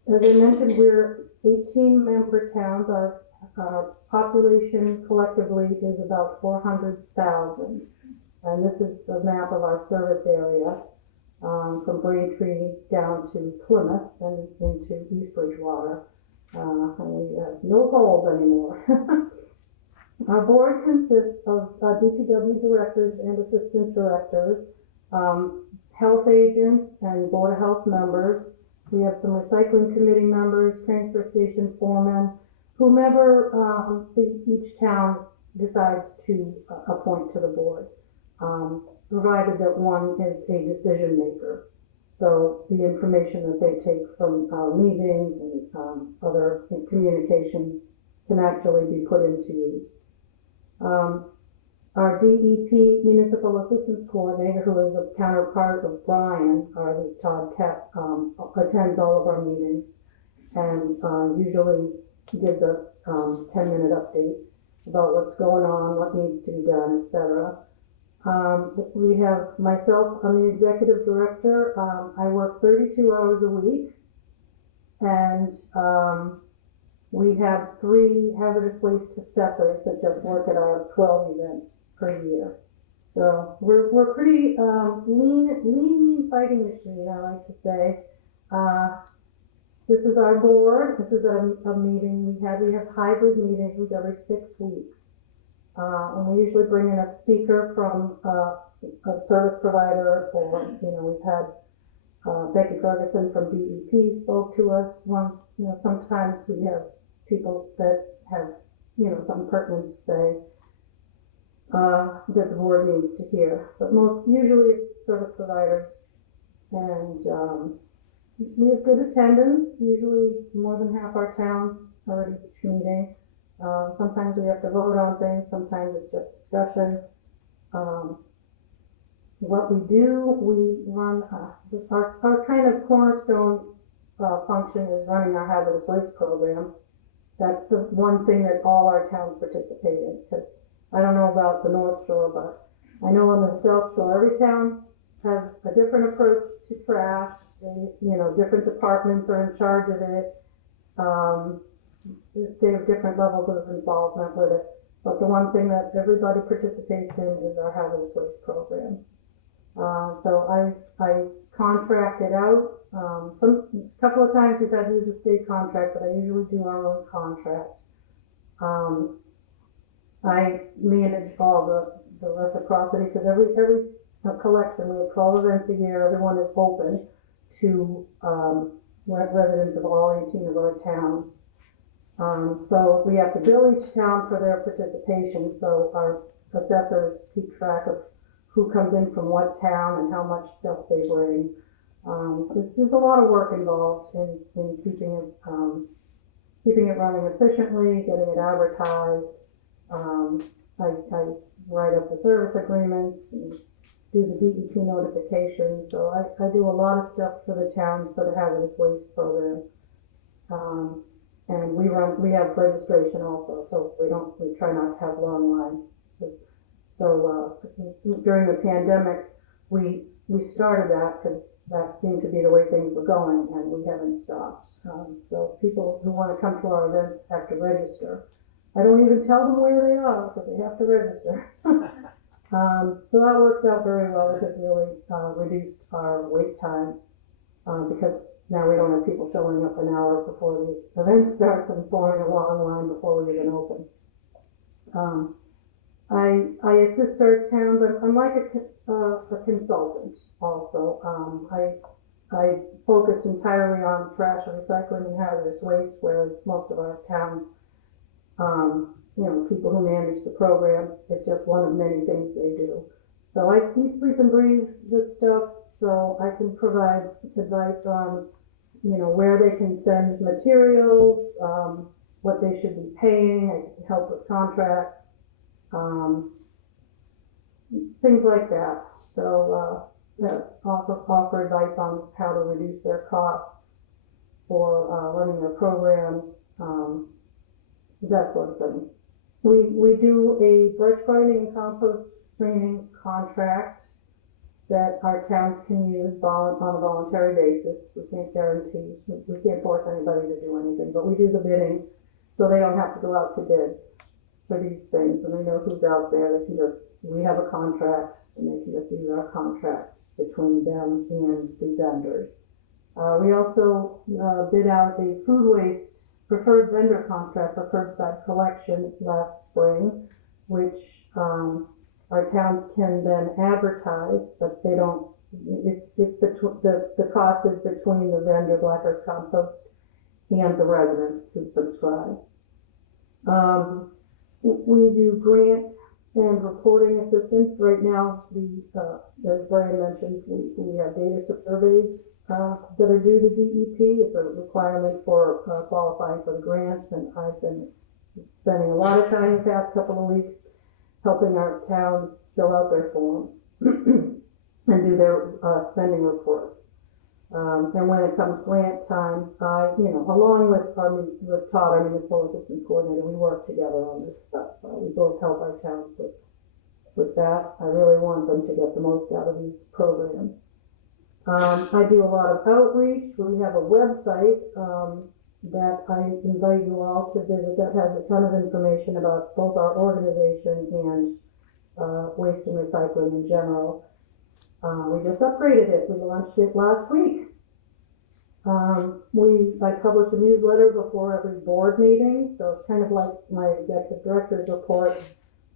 As I mentioned, we're 18 member towns. Our population collectively is about 400,000, and this is a map of our service area, from Braintree down to Plymouth and into East Bridgewater, and we have no holes anymore. Our board consists of DPW directors and assistant directors, health agents and Board of Health members. We have some recycling committee members, transfer station foremen, whomever each town decides to appoint to the board, provided that one is a decision maker. So the information that they take from our meetings and other communications can actually be put into use. Our DEP Municipal Assistance Coordinator, who is a counterpart of Brian, ours is Todd Kepp, attends all of our meetings and usually gives a 10-minute update about what's going on, what needs to be done, etc. We have myself, I'm the executive director. I work 32 hours a week, and we have 3 hazardous waste assessors that just work at our 12 events per year. So we're pretty lean fighting machine, I like to say. This is our board. This is a meeting we have hybrid meetings every 6 weeks. And we usually bring in a speaker from a service provider, or, we've had Becky Ferguson from DEP spoke to us once. Sometimes we have people that have, something pertinent to say that the board needs to hear. But usually it's service providers, and we have good attendance. Usually more than half our towns are at each meeting. Sometimes we have to vote on things, sometimes it's just discussion. What we do, we run, our kind of cornerstone function is running our hazardous waste program. That's the one thing that all our towns participate in, because I don't know about the North Shore, but I know on the South Shore, every town has a different approach to trash. Different departments are in charge of it. They have different levels of involvement with it. But the one thing that everybody participates in is our hazardous waste program. So I contract it out. A couple of times we've had to use a state contract, but I usually do our own contract. I manage all the reciprocity, because every collection, we have 12 events a year. Everyone is open to residents of all 18 of our towns. So we have to bill each town for their participation. So our assessors keep track of who comes in from what town and how much stuff they bring. There's a lot of work involved in keeping it running efficiently, getting it advertised. I write up the service agreements and do the DEP notifications. So I do a lot of stuff for the towns for the hazardous waste program. And we have registration also, so we try not to have long lines. So during the pandemic, we started that because that seemed to be the way things were going, and we haven't stopped. So people who want to come to our events have to register. I don't even tell them where they are because they have to register. So that works out very well. It has really reduced our wait times because now we don't have people showing up an hour before the event starts and forming a long line before we even open. I assist our towns. I'm like a consultant also. I focus entirely on trash and recycling and hazardous waste, whereas most of our towns, people who manage the program, it's just one of many things they do. So I eat, sleep, and breathe this stuff, so I can provide advice on, where they can send materials, what they should be paying. I can help with contracts, things like that. So offer advice on how to reduce their costs for running their programs, that sort of thing. We do a brush grinding and compost training contract that our towns can use on a voluntary basis. We can't guarantee, we can't force anybody to do anything, but we do the bidding, so they don't have to go out to bid for these things, and they know who's out there. They can just, we have a contract, and they can just use our contract between them and the vendors. We also bid out a food waste preferred vendor contract for curbside collection last spring, which our towns can then advertise, but they don't, it's between, the cost is between the vendor, Black Earth Compost, and the residents who subscribe. We do grant and reporting assistance. Right now, as Brian mentioned, we have data surveys that are due to DEP. It's a requirement for qualifying for the grants, and I've been spending a lot of time the past couple of weeks helping our towns fill out their forms and do their spending reports. And when it comes grant time, along with Todd, our municipal assistance coordinator, we work together on this stuff. We both help our towns with that. I really want them to get the most out of these programs. I do a lot of outreach. We have a website that I invite you all to visit that has a ton of information about both our organization and waste and recycling in general. We just upgraded it. We launched it last week. I publish a newsletter before every board meeting, so it's kind of like my executive director's report,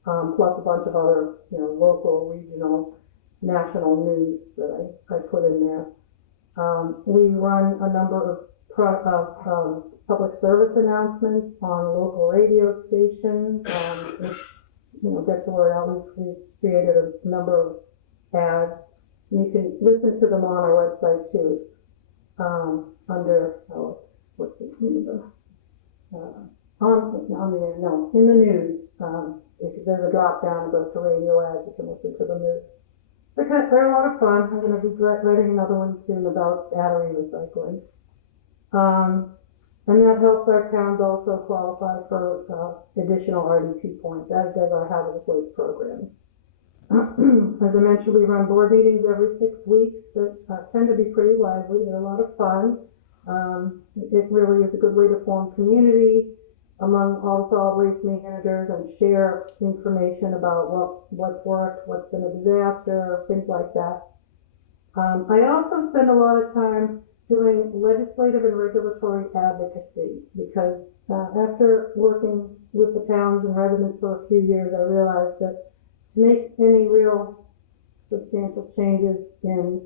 plus a bunch of other, local, regional, national news that I put in there. We run a number of public service announcements on a local radio station, which gets the word out. We've created a number of ads. You can listen to them on our website too, under, what's the name of in the news. If there's a drop down, it goes to radio ads, you can listen to the news. They're a lot of fun. I'm going to be writing another one soon about battery recycling. And that helps our towns also qualify for additional RDP points, as does our hazardous waste program. As I mentioned, we run board meetings every 6 weeks that tend to be pretty lively. They're a lot of fun. It really is a good way to form community among all solid waste managers and share information about what's worked, what's been a disaster, things like that. I also spend a lot of time doing legislative and regulatory advocacy because after working with the towns and residents for a few years, I realized that to make any real substantial changes in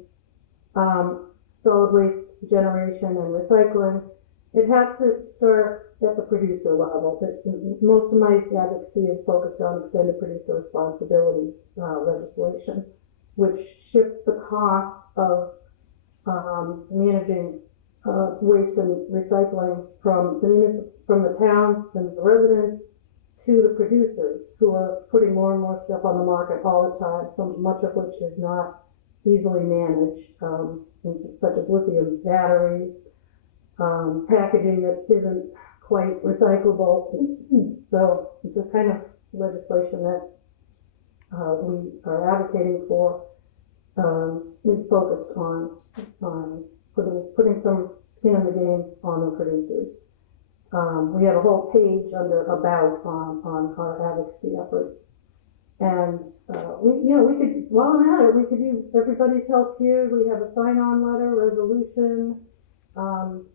solid waste generation and recycling, it has to start at the producer level. Most of my advocacy is focused on extended producer responsibility legislation, which shifts the cost of managing waste and recycling from the towns and the residents to the producers, who are putting more and more stuff on the market all the time, so much of which is not easily managed, such as lithium batteries, packaging that isn't quite recyclable. So the kind of legislation that we are advocating for is focused on putting some skin in the game on the producers. We have a whole page under About on our advocacy efforts. And we could, while I'm at it, we could use everybody's help here. We have a sign-on letter, resolution,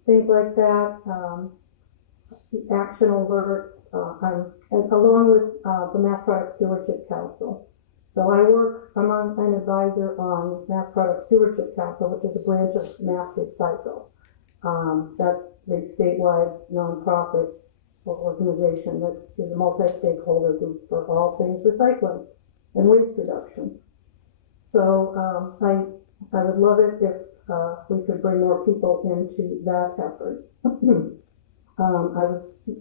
things like that, action alerts, along with the Mass Product Stewardship Council. So I'm an advisor on Mass Product Stewardship Council, which is a branch of Mass Recycle. That's the statewide nonprofit organization that is a multi-stakeholder group for all things recycling and waste reduction. So I would love it if we could bring more people into that effort.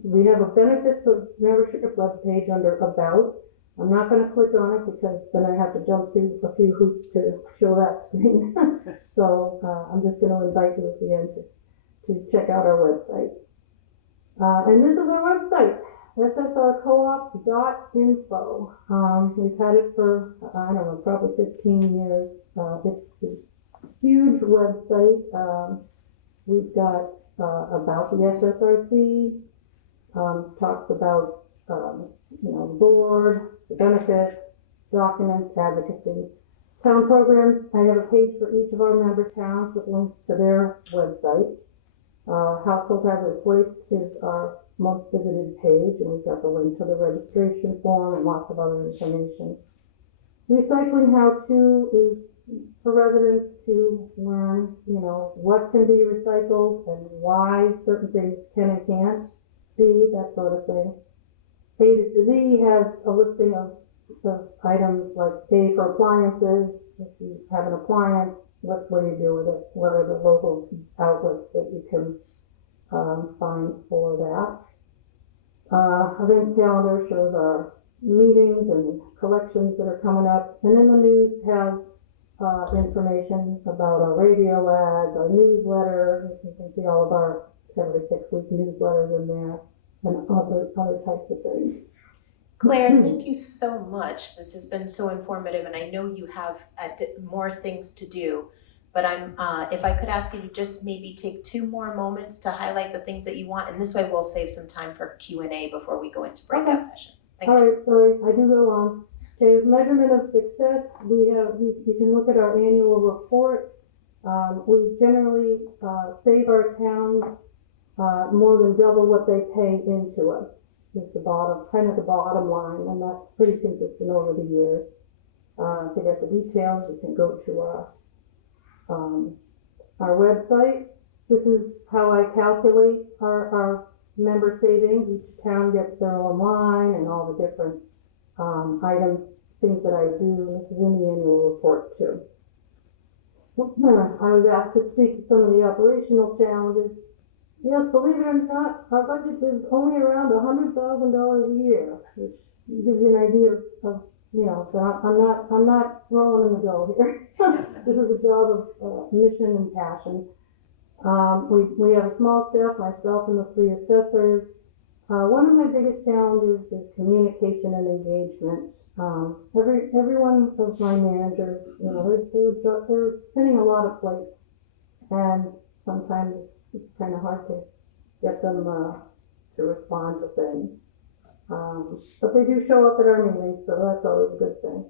We have a benefits of membership web page under About. I'm not going to click on it because then I have to jump through a few hoops to show that screen. So I'm just going to invite you at the end to check out our website. And this is our website. ssrcoop.info. We've had it for, I don't know, probably 15 years. It's a huge website. We've got about the SSRC, talks about, the board, the benefits, documents, advocacy. Town programs, I have a page for each of our member towns with links to their websites. Household hazardous waste is our most visited page, and we've got the link to the registration form and lots of other information. Recycling how-to is for residents to learn, what can be recycled and why certain things can and can't be, that sort of thing. A to Z has a listing of items like A for appliances. If you have an appliance, what do you do with it? What are the local outlets that you can find for that? Events calendar shows our meetings and collections that are coming up. And then the news has information about our radio ads, our newsletter. You can see all of our every 6-week newsletters in there, and other types of things. Claire, thank you so much. This has been so informative, and I know you have more things to do. But if I could ask you to just maybe take 2 more moments to highlight the things that you want, and this way we'll save some time for Q&A before we go into breakout sessions. Thank you. All right, sorry, I do go on. Okay, measurement of success. You can look at our annual report. We generally save our towns more than double what they pay into us. Is the bottom line, and that's pretty consistent over the years. To get the details, you can go to our website. This is how I calculate our member savings. Each town gets their own line and all the different items, things that I do. This is in the annual report too. I was asked to speak to some of the operational challenges. Yes, believe it or not, our budget is only around $100,000 a year, which gives you an idea of I'm not rolling in the dough here. This is a job of mission and passion. We have a small staff, myself and the 3 assessors. One of my biggest challenges is communication and engagement. Every one of my managers, they're spinning a lot of plates, and sometimes it's kind of hard to get them to respond to things. But they do show up at our meetings, so that's always a good thing.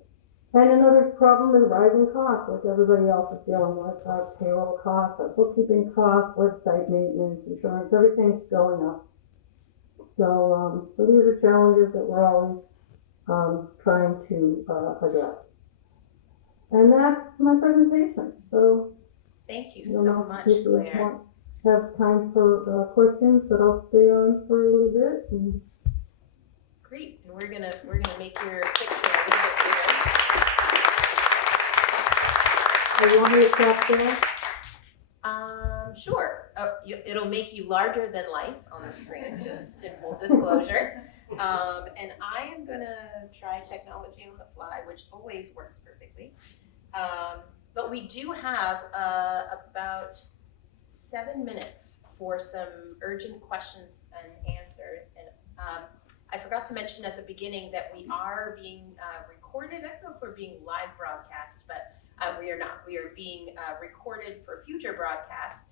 And another problem is rising costs, like everybody else is dealing with. Our payroll costs, our bookkeeping costs, website maintenance, insurance, everything's going up. So these are challenges that we're always trying to address. And that's my presentation. So Thank you so much, if you Claire. have time for questions, but I'll stay on for a little bit. And Great, and we're gonna make your picture a little bit bigger. you want me to stop there? Sure. It'll make you larger than life on the screen, just in full disclosure. And I am gonna try technology on the fly, which always works perfectly. But we do have about 7 minutes for some urgent questions and answers. And I forgot to mention at the beginning that we are being recorded. I don't know if we're being live broadcast, but we are not. We are being recorded for future broadcasts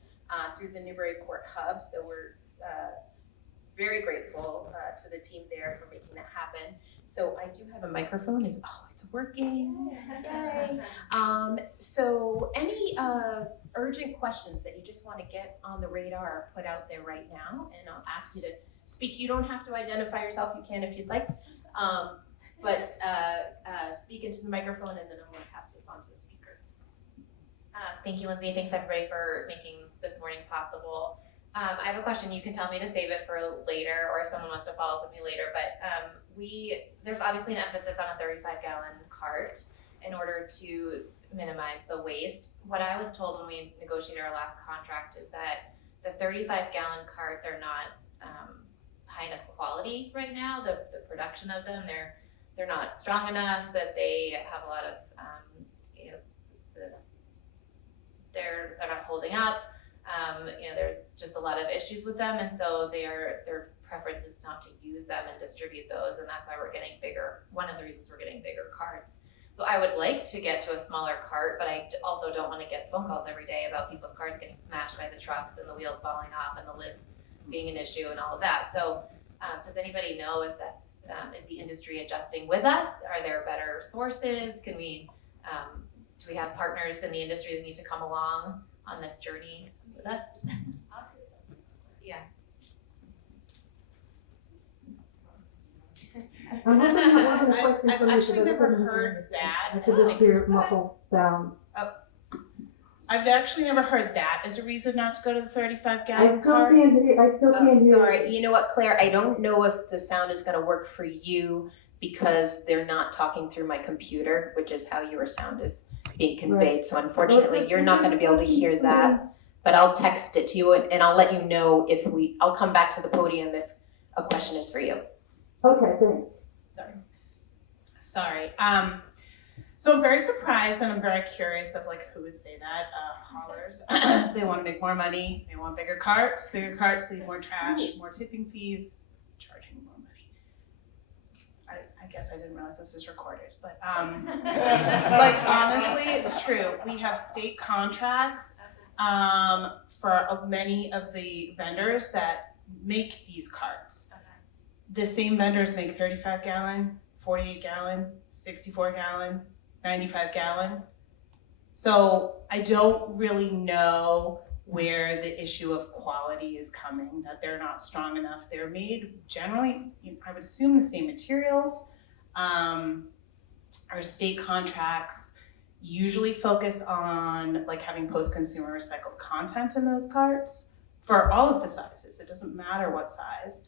through the Newburyport Hub. So we're very grateful to the team there for making that happen. So I do have a microphone. It's working. Yay. So any urgent questions that you just want to get on the radar are put out there right now, and I'll ask you to speak. You don't have to identify yourself. You can if you'd like, but speak into the microphone, and then I'm going to pass this on to the speaker. Thank you, Lindsay. Thanks everybody for making this morning possible. I have a question. You can tell me to save it for later, or if someone wants to follow up with me later, but there's obviously an emphasis on a 35-gallon cart in order to minimize the waste. What I was told when we negotiated our last contract is that the 35-gallon carts are not high enough quality right now. The production of them, they're not strong enough, that they have a lot of they're not holding up. There's just a lot of issues with them, and so they're preference is not to use them and distribute those, and that's why we're getting bigger. One of the reasons we're getting bigger carts. So I would like to get to a smaller cart, but I also don't want to get phone calls every day about people's cars getting smashed by the trucks and the wheels falling off and the lids being an issue and all of that. So does anybody know if that's, is the industry adjusting with us? Are there better sources? Can we, do we have partners in the industry that need to come along on this journey with us? Yeah. I'm hoping that one of the questions I've from you, actually because I never couldn't heard hear that. I could just hear muffled sounds. I've actually never heard that as a reason not to go to the 35 I gallon still cart. can't hear, I still can't hear. Sorry, you know what, Claire, I don't know if the sound is gonna work for you because they're not talking through my computer, which is how your sound is being conveyed. So unfortunately, you're not gonna be able to hear that. But I'll text it to you and I'll let you know if I'll come back to the podium if a question is for you. Okay, thanks. Sorry. So I'm very surprised and I'm very curious of like who would say that. Haulers, they want to make more money. They want bigger carts. Bigger carts leave more trash, more tipping fees, charging more money. I guess I didn't realize this was recorded, but like honestly, it's true. We have state contracts for many of the vendors that make these carts. The same vendors make 35 gallon, 48 gallon, 64 gallon, 95 gallon. So I don't really know where the issue of quality is coming, that they're not strong enough. They're made generally, I would assume, the same materials. Our state contracts usually focus on like having post-consumer recycled content in those carts for all of the sizes. It doesn't matter what size.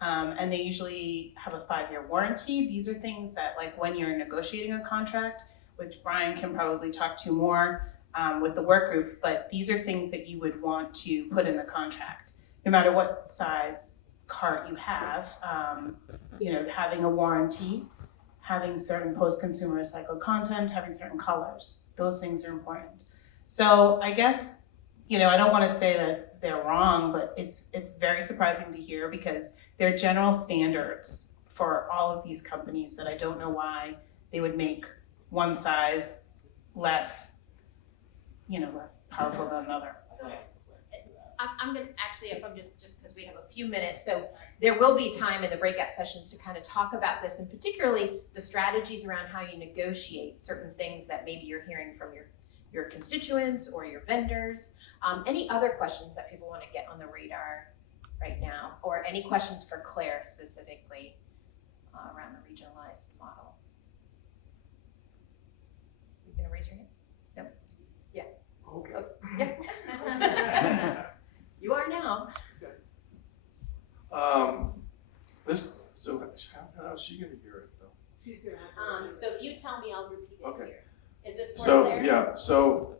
And they usually have a 5-year warranty. These are things that like when you're negotiating a contract, which Brian can probably talk to more with the work group, but these are things that you would want to put in the contract. No matter what size cart you have, having a warranty, having certain post-consumer recycled content, having certain colors, those things are important. So I guess, I don't want to say that they're wrong, but it's very surprising to hear because they're general standards for all of these companies that I don't know why they would make one size less powerful than another. I'm gonna actually, if I'm just because we have a few minutes, so there will be time in the breakout sessions to kind of talk about this, and particularly the strategies around how you negotiate certain things that maybe you're hearing from your constituents or your vendors. Any other questions that people want to get on the radar right now, or any questions for Claire specifically around the regionalized model? You gonna raise your hand? No? Yeah. Okay. Yeah. You are now. So how's she gonna hear it though? So if you tell me, I'll repeat it Okay. here. Is this for So, Claire? yeah, so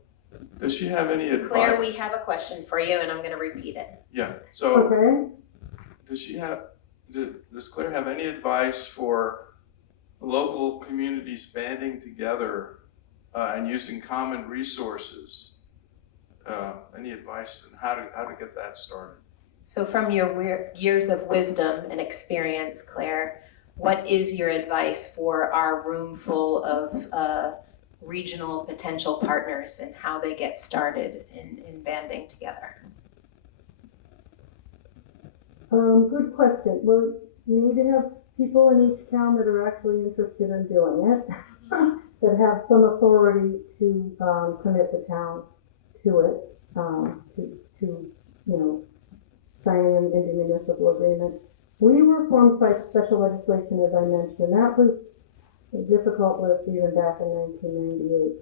does she have any advice? Claire, we have a question for you, and I'm gonna repeat it. Yeah, so Okay, does Claire have any advice for local communities banding together and using common resources? Any advice on how to get that started? So from your years of wisdom and experience, Claire, what is your advice for our room full of regional potential partners and how they get started in banding together? good question. Well, you need to have people in each town that are actually interested in doing it, that have some authority to commit the town to it, to sign an intermunicipal agreement. We were formed by special legislation, as I mentioned. That was a difficult lift even back in 1998.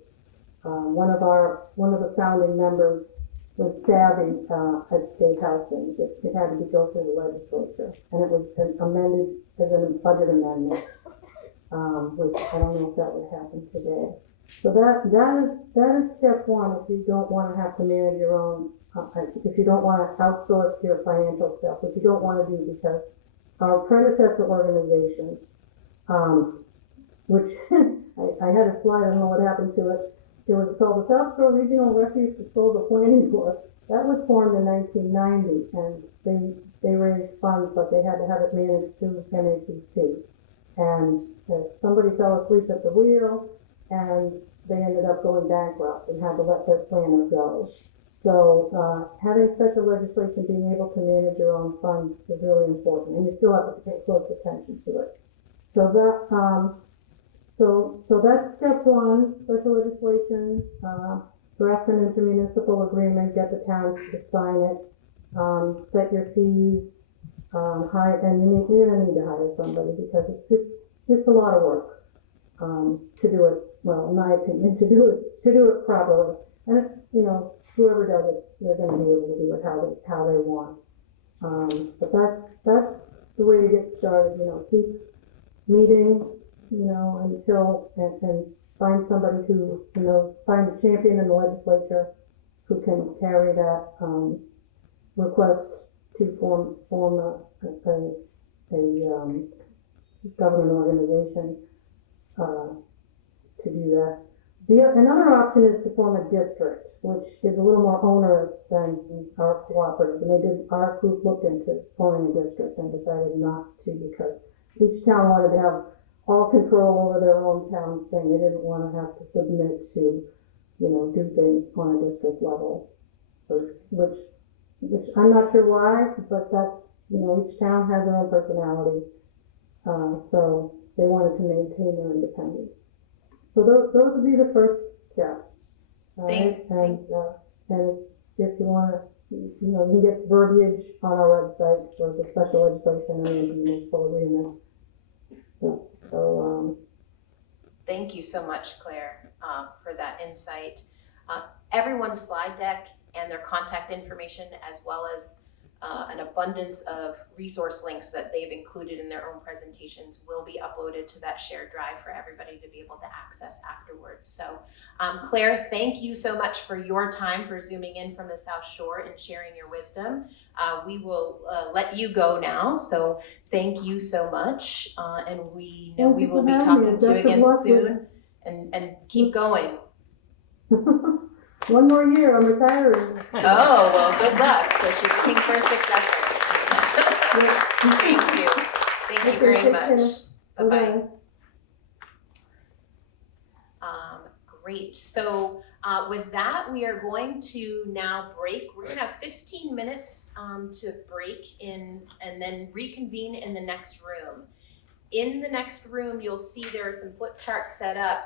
One of the founding members was savvy at state house things. It had to be go through the legislature, and it was amended as a budget amendment, which I don't know if that would happen today. So that is step one if you don't want to have to manage your own, if you don't want to outsource your financial stuff, which you don't want to do, because our predecessor organization, which I had a slide, I don't know what happened to it. It was called the South Shore Regional Refuse Disposal Planning Board, That was formed in 1990, and they raised funds, but they had to have it managed through NAPC. And somebody fell asleep at the wheel, and they ended up going bankrupt and had to let their planner go. So having special legislation, being able to manage your own funds is really important, and you still have to pay close attention to it. So that so that's step one: special legislation. Draft an intermunicipal agreement, get the towns to sign it, set your fees, hire, and you're gonna need to hire somebody because it's a lot of work to do it. Well, in my opinion, to do it properly, and whoever does it, they're gonna be able to do it how they want. But that's the way to get started. Keep meeting, until and find somebody who, find a champion in the legislature who can carry that request to form a government organization to do that. Another option is to form a district, which is a little more onerous than our cooperative. And our group looked into forming a district and decided not to because each town wanted to have all control over their own town's thing. They didn't want to have to submit to, do things on a district level, which I'm not sure why, but that's, each town has their own personality. So they wanted to maintain their independence. So those would be the first steps. And if you want to, you can get verbiage on our website for the special legislation and the municipal agreement. So Thank you so much, Claire, for that insight. Everyone's slide deck and their contact information, as well as an abundance of resource links that they've included in their own presentations, will be uploaded to that shared drive for everybody to be able to access afterwards. So Claire, thank you so much for your time, for zooming in from the South Shore and sharing your wisdom. We will let you go now, so thank you so much, and we know we will be talking to you again soon, and keep going. One more year, I'm retiring. Oh, well, good luck. So she's looking for a successor. Thank you. Thank you very much. Bye-bye. Great. So with that, we are going to now break. We're going to have 15 minutes to break and then reconvene in the next room. In the next room, you'll see there are some flip charts set up.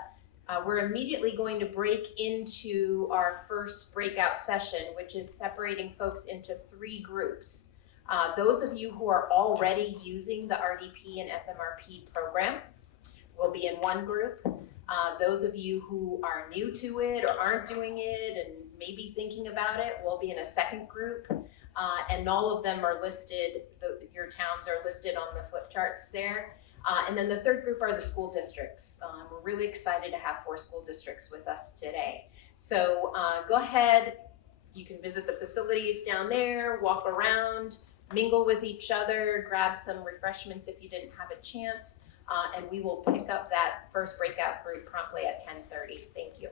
We're immediately going to break into our first breakout session, which is separating folks into 3 groups. Those of you who are already using the RDP and SMRP program will be in one group. Those of you who are new to it or aren't doing it and maybe thinking about it will be in a second group. And all of them are listed, your towns are listed on the flip charts there. And then the third group are the school districts. We're really excited to have 4 school districts with us today. So go ahead, you can visit the facilities down there, walk around, mingle with each other, grab some refreshments if you didn't have a chance, and we will pick up that first breakout group promptly at 10:30. Thank you.